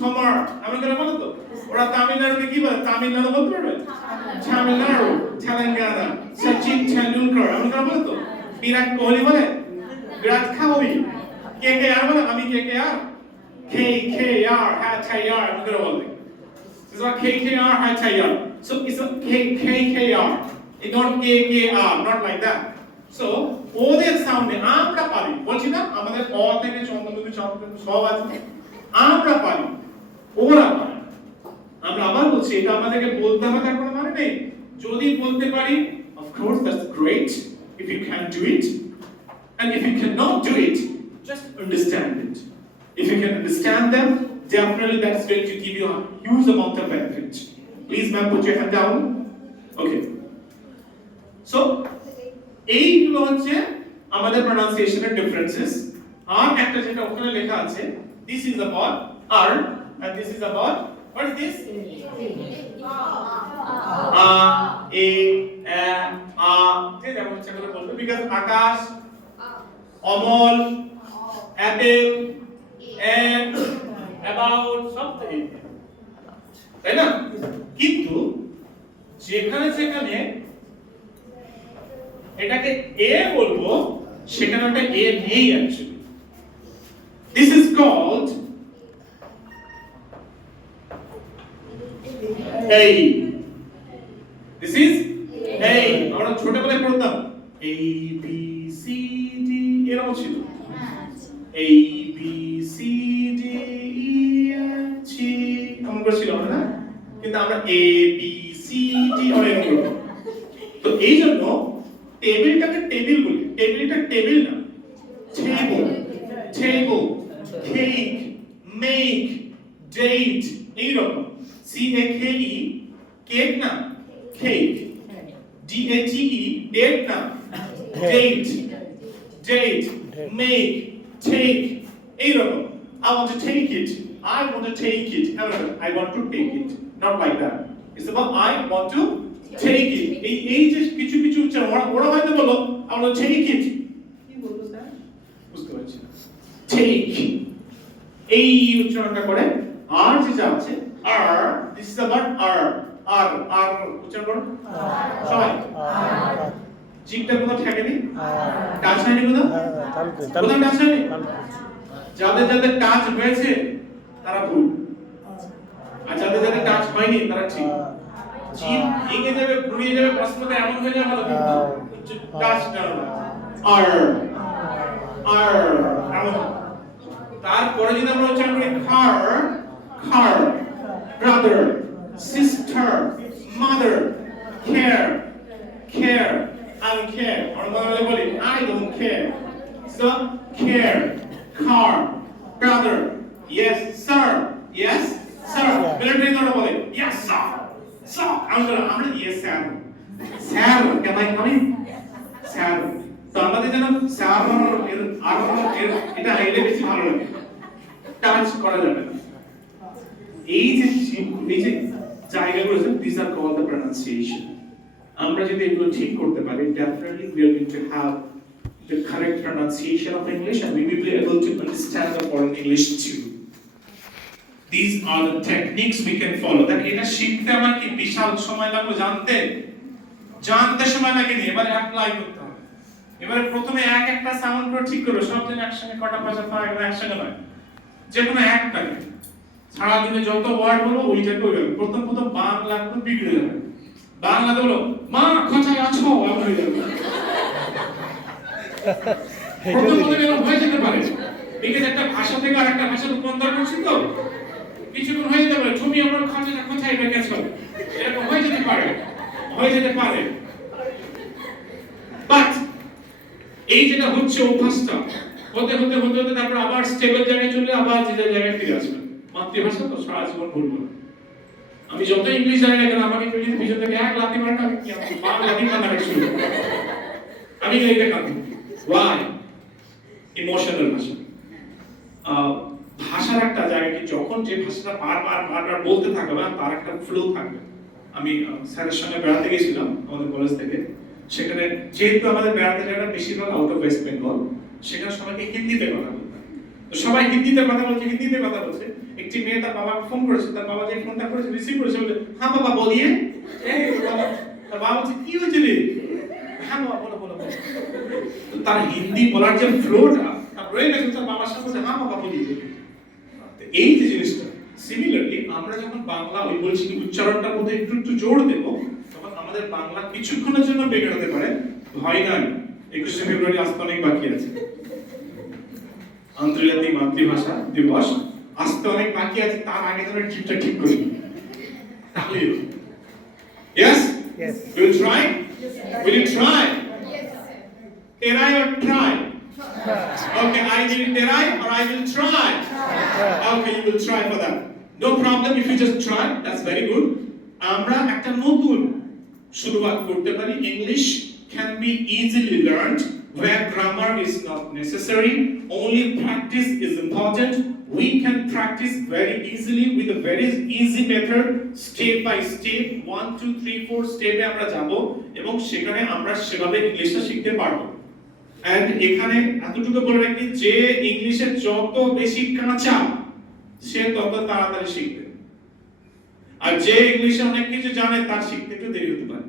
তোমার আমি করে বলো তো? ওরা তামিলনাড়ুকে কি বলে? তামিলনাড়ু বলতে পারবে? তামিলনাড়ু, তেলেঙ্গানা, সচিন তেন্ডুলকর আমি করে বলো তো? বিরাট কোহলি বলে? বিরাট কোহলি। কে কে আর বলে? আমি কে কে আর, KKR HIR আমি করে বলে। It's not KKR HIR. So it's a KKR. It's not KKR, not like that. So ওদের সাউন্ডে আমরা পারি, বলছি না আমাদের অ থেকে চন্দ্রবিন্দু চন্দ্রবিন্দু সব আছে, আমরা পারি, ওরা পারে। আমরা আবার বলছি এটা আমাদেরকে বলতে হবে তার কোনো মানে নেই, যদি বলতে পারি of course that's great if you can do it, and if you cannot do it just understand it. If you can understand them, definitely that's going to give you a huge amount of benefit. Please ma'am put your hand down. Okay, so এইগুলো হচ্ছে আমাদের pronunciation differences। আর একটা যেটা ওখানে লেখা আছে, this is about r and this is about, what is this? A যে যেমন ইচ্ছা করে বলবে, because Akash, Amal, Apple, and about something, তাই না? কিন্তু যেখানে যেখানে এটাকে এ বলবো সেখানে একটা এ নেই actually. This is called A. This is A. আমরা ছোটবেলায় পড়তাম A B C D এরকম ছিল, A B C D E F G এমন করে ছিল না? কিন্তু আমরা A B C D অনেক করব। তো এই জন্য টেবিলটাকে টেবিল বলি, টেবিলটা টেবিল না, table, table, cake, make, date, এইরকম। C-A-K-E কেক না, কেক, D-A-T-E ডেট না, ডেট, ডেট, মেক, টেক, এইরকম। I want to take it, I want to take it, I want to take it, not like that. It's about I want to take it. এই যে কিছু কিছু উচ্চারণ ওরা হয়তো বলো I want to take it, কি বলবো স্যার বুঝতে পারছি না, take, এই উচ্চারণটা করে। আর যেটা আছে আর, this is about আর উচ্চারণ করো সবাই, জিভটা কোথাও ঠেকেনি, টাচ হয়নি কোথাও, কোথাও টাচ হয়নি, যাদের যাদের টাচ হয়েছে তারা ভুল, আর যাদের যাদের টাচ হয়নি তারা ঠিক। জিভ ভেঙে যাবে, ঘুরিয়ে যাবে, প্রশ্নটা এমন হয়ে যাবে ভালো, কিন্তু টাচ না আর এমন। তারপরে যদি আমরা উচ্চারণ করি খার, খার, brother, sister, mother, care, care, I don't care, or normally বলি I don't care, so care, car, brother, yes sir, yes sir, military ধরে বলে yes sir, so আমরা yes sir, sir can I come in, sir, তো আমাদের যেন sir আর এটা এলে বেশি ভালো লাগে, টাচ করা যাবে না। এই যে জায়গাগুলো these are called the pronunciation. আমরা যদি এগুলো ঠিক করতে পারি, definitely we are going to have the correct pronunciation of English and we will be able to understand the foreign English too. These are the techniques we can follow. That এটা শিখতে আমার কি বিশাল সময় লাগবে জানতে সময় লাগে না, এবারে অ্যাপ্লাই করতে হবে। এবারে প্রথমে একটা সাউন্ড করে ঠিক করবে, সব যেন একসঙ্গে কটা ভাষা থাকে একসঙ্গে নয়, যে কোনো একটাকে সারাদিনে যত ওয়ার্ড বলবো ওইটা করবে। প্রথম বাংলা খুব বিগড়ে যাবে, বাংলাতে বলো মা কোথায় আছো এমন হয়ে যাবে, প্রথম এরকম হয়ে যেতে পারে, বিকজ একটা ভাষা থেকে আর একটা ভাষা রূপান্তর করছি তো কিছুক্ষণ হয়ে যেতে পারে, তুমি আমার খাঁচাটা কোথায় রেখেছো, এরকম হয়ে যেতে পারে। বাট এই যেটা হচ্ছে অভ্যাসটা হতে তারপর আবার স্টেবল জায়গায় চলে আবার যে জায়গায় ফিরে আসবে। মাতৃভাষা তো সারা জীবন ভুলবো না। আমি যত ইংলিশ জানি না কেন আমাকে কেউ যদি পিছন থেকে এক লাথি মারে না আমি কি লাথি কান্নাকাটি শুরু করবো। আমি এইটা কাঁদি। ওয়াই? ইমোশনাল ভাষা। ভাষার একটা জায়গা কি যখন যে ভাষাটা বারবার বলতে থাকবে না তার একটা ফ্লো থাকবে। আমি স্যারের সঙ্গে বেড়াতে গেছিলাম আমাদের কলেজ থেকে, সেখানে যেহেতু আমাদের বেড়াতে জায়গাটা বেশিরভাগ আউট অফ ওয়েস্ট বেঙ্গল, সেখানে সবাইকে হিন্দিতে কথা বলতে হয়। তো সবাই হিন্দিতে কথা বলছে। একটি মেয়ে তার বাবাকে ফোন করেছে, তার বাবা যে ফোনটা করেছে রিসিভ করেছে বলে হ্যাঁ বাবা বলিয়ে, তার বাবা বলছে কি হয়েছে রে, হ্যাঁ বাবা বলো। তো তার হিন্দি বলার যে ফ্লোটা তার রয়ে গেছে, তার বাবার সাথে বলছে হ্যাঁ বাবা বলি। তো এই যে জিনিসটা সিমিলারলি আমরা যখন বাংলা ওই বলছি উচ্চারণটার মধ্যে একটু জোর দেব, তখন আমাদের বাংলা কিছুক্ষণের জন্য বেকার হতে পারে। ভয় নাই, 21শে ফেব্রুয়ারি আসতে অনেক বাকি আছে, আন্তর্জাতিক মাতৃভাষা দিবস আসতে অনেক বাকি আছে, তার আগে ধরে ট্রিপটা ঠিক করি। Yes? Yes. You will try? Will you try? Try or try? Okay, I will try or I will try. Okay, you will try for that. No problem if you just try. That's very good. আমরা একটা নতুন শুরুয়াত করতে পারি। English can be easily learned where grammar is not necessary. Only practice is important. We can practice very easily with a very easy method, step by step, 1 2 3 4 স্টেপে আমরা যাব এবং সেখানে আমরা সেভাবে ইংলিশটা শিখতে পারবো। এন্ড এখানে এতটুকু বলে রাখি যে ইংলিশে যত বেশি কাঁচা সে তত তাড়াতাড়ি শিখবে, আর যে ইংলিশে অনেক কিছু জানে তার শিখতে একটু দেরি হতে পারে,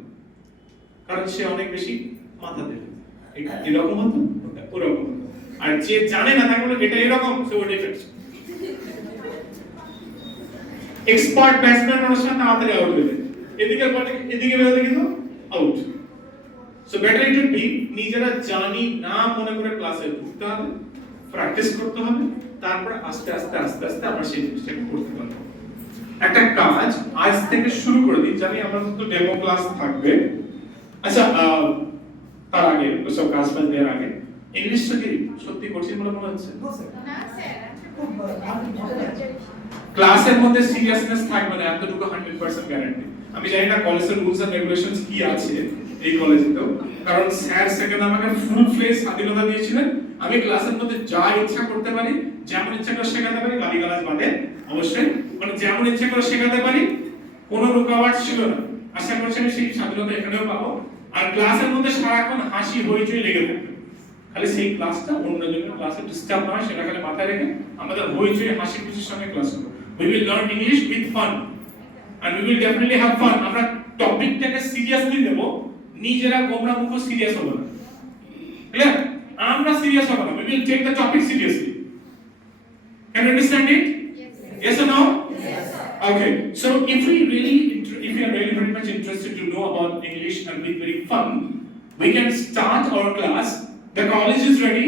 কারণ সে অনেক বেশি মাথা দেবে। এটা এরকম হতো, ওরকম। আর যে জানে না তাকে বলে এটা এরকম, সে ওটা ফেলছে। এক্সপার্ট ব্যাটসম্যান অনুষ্ঠান তাড়াতাড়ি আউট হয়ে যায়, এদিকে বেরোতে কিন্তু out. So better it would be নিজেরা জানি না মনে করে ক্লাসে ঢুকতে হবে, প্র্যাকটিস করতে হবে, তারপর আস্তে আস্তে আমরা সেই জিনিসটাকে করতে পারবো। একটা কাজ আজ থেকে শুরু করে দিই, জানি আমরা তো ডেমো ক্লাস থাকবে। আচ্ছা, তার আগে সব কাজ দেওয়ার আগে ইংলিশটা কি সত্যি কঠিন বলে মনে হচ্ছে? No, sir. না স্যার, খুব ভালো লাগছে। ক্লাসের মধ্যে সিরিয়াসনেস থাকবে না, এতটুকু 100% গ্যারান্টি। আমি জানি না কলেজের রুলস এন্ড রেগুলেশনস কি আছে এই কলেজেতেও, কারণ স্যার সেখানে আমাকে ফুল ফ্লেজ স্বাধীনতা দিয়েছিলেন। আমি ক্লাসের মধ্যে যা ইচ্ছা করতে পারি, যেমন ইচ্ছা করে শেখাতে পারি, গালিগালাজ বাদে অবশ্যই, মানে যেমন ইচ্ছা করে শেখাতে পারি, কোনো রুকাওয়াট ছিল না। আশা করছি আমি সেই স্বাধীনতা এখানেও পাবো। আর ক্লাসের মধ্যে সারাক্ষণ হাসি হইচই লেগে থাকবে, খালি সেই ক্লাসটা অন্যজনের ক্লাসে ডিস্টার্ব না হয় সেটা খালি মাথায় রেখে আমাদের হইচই হাসি খুশির সঙ্গে ক্লাস করব। We will learn English with fun and we will definitely have fun. আমরা টপিকটাকে সিরিয়াসলি নেব, নিজেরা গোমরা মুখ সিরিয়াস হব না। ক্লিয়ার? আমরা সিরিয়াস হব না, we will take the topic seriously. Can you understand it? Yes or no? Yes. Okay, so if we are really very much interested to know about English and with very fun, we can start our class. The college is ready.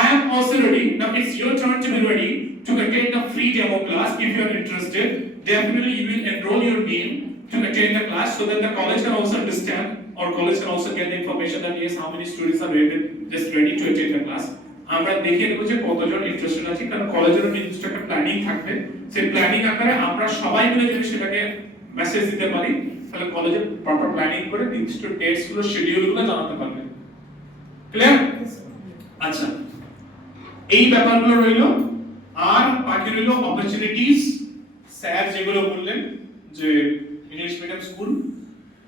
I am also ready. Now it's your turn to be ready to attend a free demo class. If you are interested, definitely you will enroll your name to attend the class so that the college can also understand, or college can also get the information that yes, how many students are ready to attend the class. আমরা দেখে নেব যে কতজন interested আছে, কারণ কলেজের নির্দিষ্ট একটা প্ল্যানিং থাকবে। সেই প্ল্যানিং আকারে আমরা সবাই মিলে যদি সেটাকে মেসেজ দিতে পারি, তাহলে কলেজে প্রপার প্ল্যানিং করে নির্দিষ্ট টেস্টগুলো শিডিউলগুলো জানাতে পারবে। ক্লিয়ার? আচ্ছা, এই ব্যাপারগুলো রইলো। আর বাকি রইলো অপরচুনিটিস। স্যার যেগুলো বললেন যে ইংলিশ মিডিয়াম স্কুল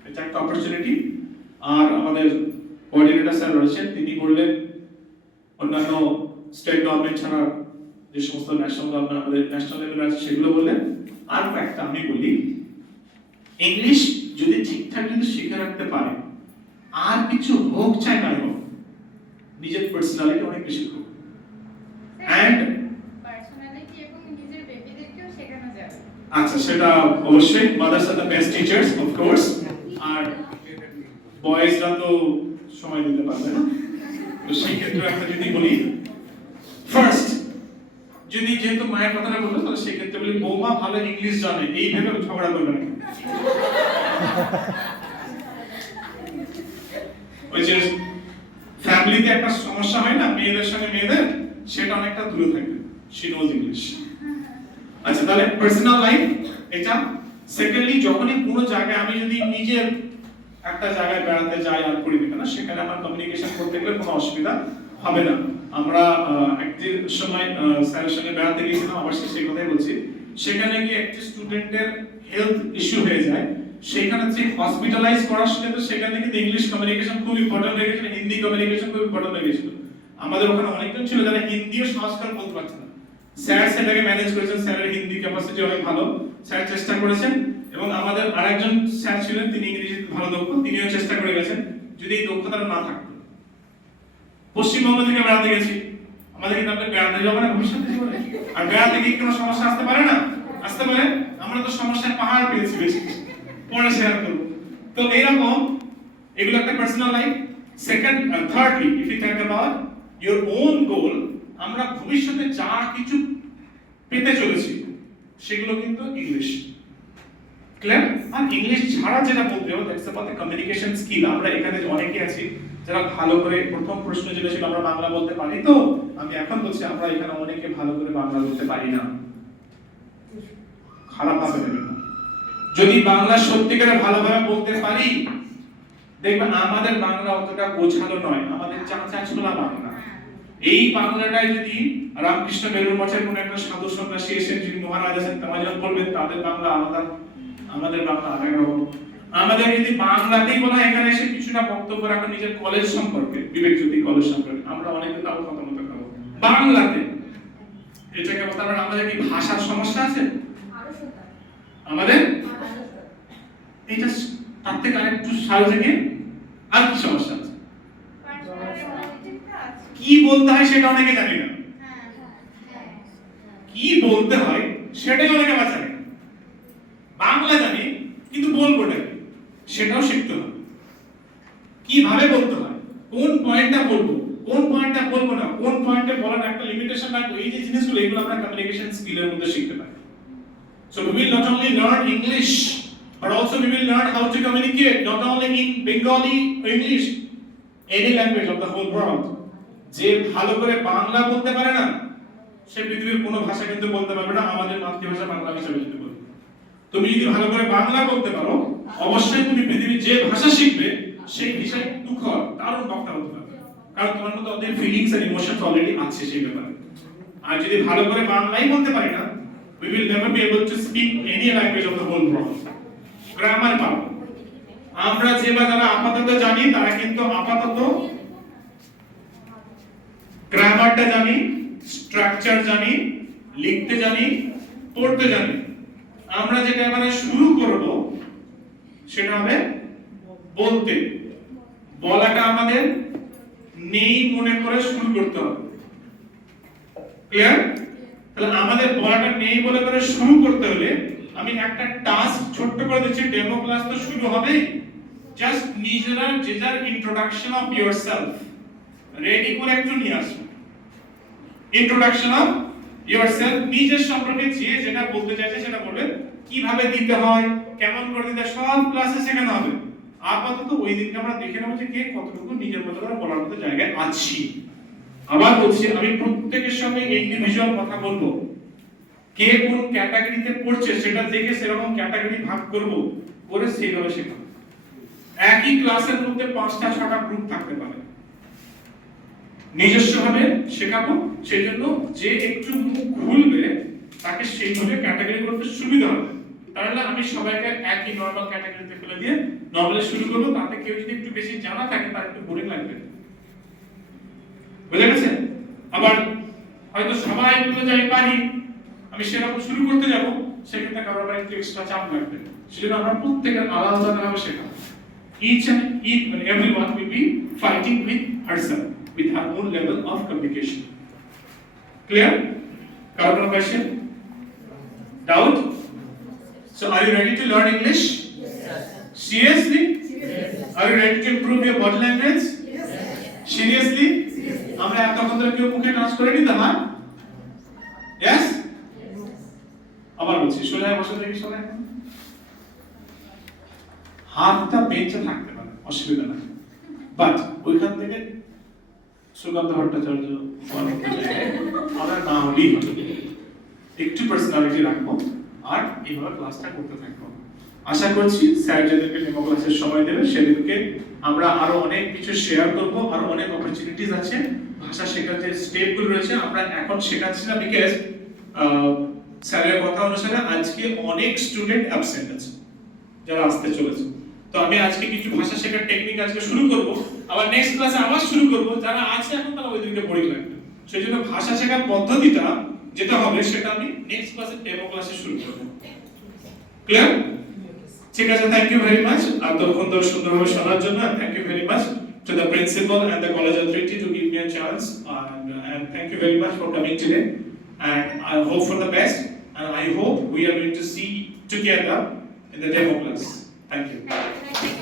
এটা একটা অপরচুনিটি, আর আমাদের কোঅর্ডিনেটর স্যার রয়েছেন তিনি বললেন অন্যান্য স্টেট গভর্নমেন্ট ছাড়া যে সমস্ত ন্যাশনাল গভর্নমেন্ট আমাদের ন্যাশনাল লেভেলে আছে সেগুলো বললেন। আর একটা আমি বলি, ইংলিশ যদি ঠিকঠাক যদি শিখে রাখতে পারে, আর কিছু হোক চাই না হোক, নিজের পার্সোনালিটি অনেক বেশি হোক। এন্ড পার্সোনালিটি এবং নিজের বেবিদেরকেও শেখানো যাবে। আচ্ছা, সেটা অবশ্যই, mothers are the best teachers of course. আর বয়েজরা তো সময় দিতে পারবে না, তো সেই ক্ষেত্রে একটা যদি বলি, ফার্স্ট যদি যেহেতু মায়ের কথাটা বললো, তাহলে সেই ক্ষেত্রে বলি বৌমা ভালো ইংলিশ জানে, এই ভেবে ঝগড়া করবে না। ওই যে ফ্যামিলিতে একটা সমস্যা হয় না মেয়েদের সঙ্গে মেয়েদের, সেটা অনেকটা দূরে থাকবে। She knows English. আচ্ছা তাহলে পার্সোনাল লাইফ এটা। সেকেন্ডলি যখনই কোনো জায়গায় আমি যদি নিজে একটা জায়গায় বেড়াতে যাই আর পরিবেশ না, সেখানে আমার কমিউনিকেশন করতে গেলে কোনো অসুবিধা হবে না। আমরা একদিন সময় স্যারের সঙ্গে বেড়াতে গিয়েছিলাম, আবার সেই কথাই বলছি, সেখানে গিয়ে একটি স্টুডেন্টের হেলথ ইস্যু হয়ে যায়, সেখানে যে হসপিটালাইজ করার সাথে সেখানে কিন্তু ইংলিশ কমিউনিকেশন খুব ইম্পর্টেন্ট হয়ে গেছিল, হিন্দি কমিউনিকেশন খুব ইম্পর্টেন্ট হয়ে গেছিল। আমাদের ওখানে অনেকজন ছিল যারা হিন্দিও সংস্কার বলতে পারছে না, স্যার সেটাকে ম্যানেজ করেছেন, স্যারের হিন্দি ক্যাপাসিটি অনেক ভালো, স্যার চেষ্টা করেছেন। এবং আমাদের আরেকজন স্যার ছিলেন, তিনি ইংরেজিতে ভালো দক্ষ, তিনিও চেষ্টা করে গেছেন। যদি এই দক্ষতা না থাকতো, পশ্চিমবঙ্গ থেকে বেড়াতে গেছি, আমাদের কিন্তু আপনি বেড়াতে যাবো না ভবিষ্যতে জীবনে, আর বেড়াতে গিয়ে কোনো সমস্যা আসতে পারে না, আসতে পারে। আমরা তো সমস্যার পাহাড় পেয়েছি বেশি, পরে শেয়ার করব। তো এইরকম এগুলো একটা personal life. Second thirdly if you think about your own goal, আমরা ভবিষ্যতে যা কিছু পেতে চলেছি সেগুলো কিন্তু ইংলিশ, ক্লিয়ার? আর ইংলিশ ছাড়া যেটা বলতে হবে that's about the communication skill. আমরা এখানে অনেকে আছি যারা ভালো করে, প্রথম প্রশ্ন যেটা ছিল আমরা বাংলা বলতে পারি তো, আমি এখন বলছি আমরা এখানে অনেকে ভালো করে বাংলা বলতে পারি না, খারাপ ভাবে নেবেন না। যদি বাংলা সত্যিকারে ভালোভাবে বলতে পারি, দেখবেন আমাদের বাংলা অতটা গোছালো নয়, আমাদের চাঁচা ছোলা বাংলা। এই বাংলাটাই যদি রামকৃষ্ণ বেলুর মঠের কোন একটা সাধু সন্ন্যাসী এসেন, যিনি মহারাজ আছেন, তামাজন বলবেন তাদের বাংলা আলাদা, আমাদের বাংলা আলাদা রকম। আমাদের যদি বাংলাতেই বলা এখানে এসে কিছুটা বক্তব্য রাখা নিজের কলেজ সম্পর্কে, বিবেকজ্যোতি কলেজ সম্পর্কে, আমরা অনেকে তাও মতামত খাবো বাংলাতে। এটাকে বলতে পারেন আমাদের কি ভাষার সমস্যা আছে আমাদের? এটা তার থেকে আরেকটু সাল থেকে আর কি সমস্যা আছে? কি বলতে হয় সেটা অনেকে জানি না, কি বলতে হয় সেটাই অনেকে আবার জানে না। বাংলা জানি কিন্তু বলবো না, সেটাও শিখতে হবে। কিভাবে বলতে হয়, কোন পয়েন্টটা বলবো, কোন পয়েন্টটা বলবো না, কোন পয়েন্টে বলার একটা লিমিটেশন রাখবো, এই যে জিনিসগুলো এগুলো আমরা কমিউনিকেশন স্কিলের মধ্যে শিখতে পারি। So we will not only learn English, but also we will learn how to communicate, not only in Bengali or English, any language of the whole world. যে ভালো করে বাংলা বলতে পারে না, সে পৃথিবীর কোনো ভাষা কিন্তু বলতে পারবে না আমাদের মাতৃভাষা বাংলা হিসেবে যদি বলি। তুমি যদি ভালো করে বাংলা বলতে পারো, অবশ্যই তুমি পৃথিবীর যে ভাষা শিখবে সেই ভাষায় তুখর দারুণ বক্তা হতে পারবে, কারণ তোমার মধ্যে ওদের ফিলিংস আর ইমোশনস অলরেডি আছে সেই ব্যাপারে। আর যদি ভালো করে বাংলাই বলতে পারি না, we will never be able to speak any language of the whole world. Grammar পাবো আমরা, যে বা যারা আপাতত জানি তারা কিন্তু আপাতত গ্রামারটা জানি, স্ট্রাকচার জানি, লিখতে জানি, পড়তে জানি। আমরা যেটা এবারে শুরু করব সেটা হবে বলতে। বলাটা আমাদের নেই মনে করে শুরু করতে হবে, ক্লিয়ার? তাহলে আমাদের বলাটা নেই বলে করে শুরু করতে হলে আমি একটা টাস্ক ছোট্ট করে দিচ্ছি, ডেমো ক্লাস তো শুরু হবে। জাস্ট নিজেরা যে যার ইন্ট্রোডাকশন অফ ইয়োরসেলফ রেডি করে একটু নিয়ে আসুন। ইন্ট্রোডাকশন অফ ইয়োরসেলফ, নিজের সম্পর্কে যে যেটা বলতে চাইছে সেটা বলবে, কিভাবে দিতে হয়, কেমন করে দিতে হয়, সব ক্লাসে শেখানো হবে। আপাতত ওই দিনকে আমরা দেখে নেব যে কে কতটুকু নিজের মতো করে বলার মতো জায়গায় আছি। আবার বলছি, আমি প্রত্যেকের সঙ্গে ইন্ডিভিজুয়াল কথা বলবো, কে কোন ক্যাটাগরিতে পড়ছে সেটা দেখে সেরকম ক্যাটাগরি ভাগ করব, করে সেইভাবে শেখাবো। একই ক্লাসের মধ্যে 5টা 6টা গ্রুপ থাকতে পারে, নিজস্বভাবে শেখাবো। সেই জন্য যে একটু মুখ খুলবে তাকে সেইভাবে ক্যাটাগরি করতে সুবিধা হবে। তাহলে আমি সবাইকে একই নরমাল ক্যাটাগরিতে ফেলে দিয়ে নরমালি শুরু করবো, তাতে কেউ যদি একটু বেশি জানা থাকে তার একটু বোরিং লাগবে, বুঝে গেছে? আবার হয়তো সবাই বলে যাই পারি, আমি সেরকম শুরু করতে যাব, সেক্ষেত্রে কারোর আবার একটু এক্সট্রা চাপ লাগবে। সেজন্য আমরা প্রত্যেকের আলাদা আলাদাভাবে শেখাবো। Each and everyone will be fighting with herself, with her own level of communication. Clear? Karu কোনো question? Doubt? So are you ready to learn English? Yes. Seriously? Yes. Are you ready to improve your body language? Yes. Seriously? Yes. আমরা এতক্ষণ ধরে কেউ মুখে touch করে নিতাম, হ্যাঁ? Yes? আবার বলছি, সোজা বসে দেখি, সোজা হাতটা বেঁচে থাকতে পারে, অসুবিধা নাই, বাট ওইখান থেকে সুগন্ধ ভট্টাচার্য আমরা না হলেই হবে। একটু পার্সোনালিটি রাখবো আর এইভাবে ক্লাসটা করতে থাকবো। আশা করছি স্যার যেদিনকে ডেমো ক্লাসের সময় দেবে সেদিনকে আমরা আরো অনেক কিছু শেয়ার করব, আরো অনেক অপরচুনিটিস আছে। ভাষা শেখার যে স্টেপগুলো রয়েছে আমরা এখন শেখাচ্ছি না, বিকজ স্যারের কথা অনুসারে আজকে অনেক স্টুডেন্ট অ্যাবসেন্ট আছে যারা আসতে চলেছে। তো আমি আজকে কিছু ভাষা শেখার টেকনিক আজকে শুরু করব, আবার নেক্সট ক্লাসে আবার শুরু করব। যারা আছে এখন তারা ওই দিনকে পড়ে লাগবে, সেই জন্য ভাষা শেখার পদ্ধতিটা যেটা হবে সেটা আমি নেক্সট ক্লাসে ডেমো ক্লাসে শুরু করব। ক্লিয়ার? ঠিক আছে, থ্যাংক ইউ ভেরি মাচ এতক্ষণ ধরে সুন্দরভাবে শোনার জন্য। Thank you very much to the principal and the college authority to give me a chance, and thank you very much for coming today, and I hope for the best, and I hope we are going to see together in the demo class. Thank you. Thank you.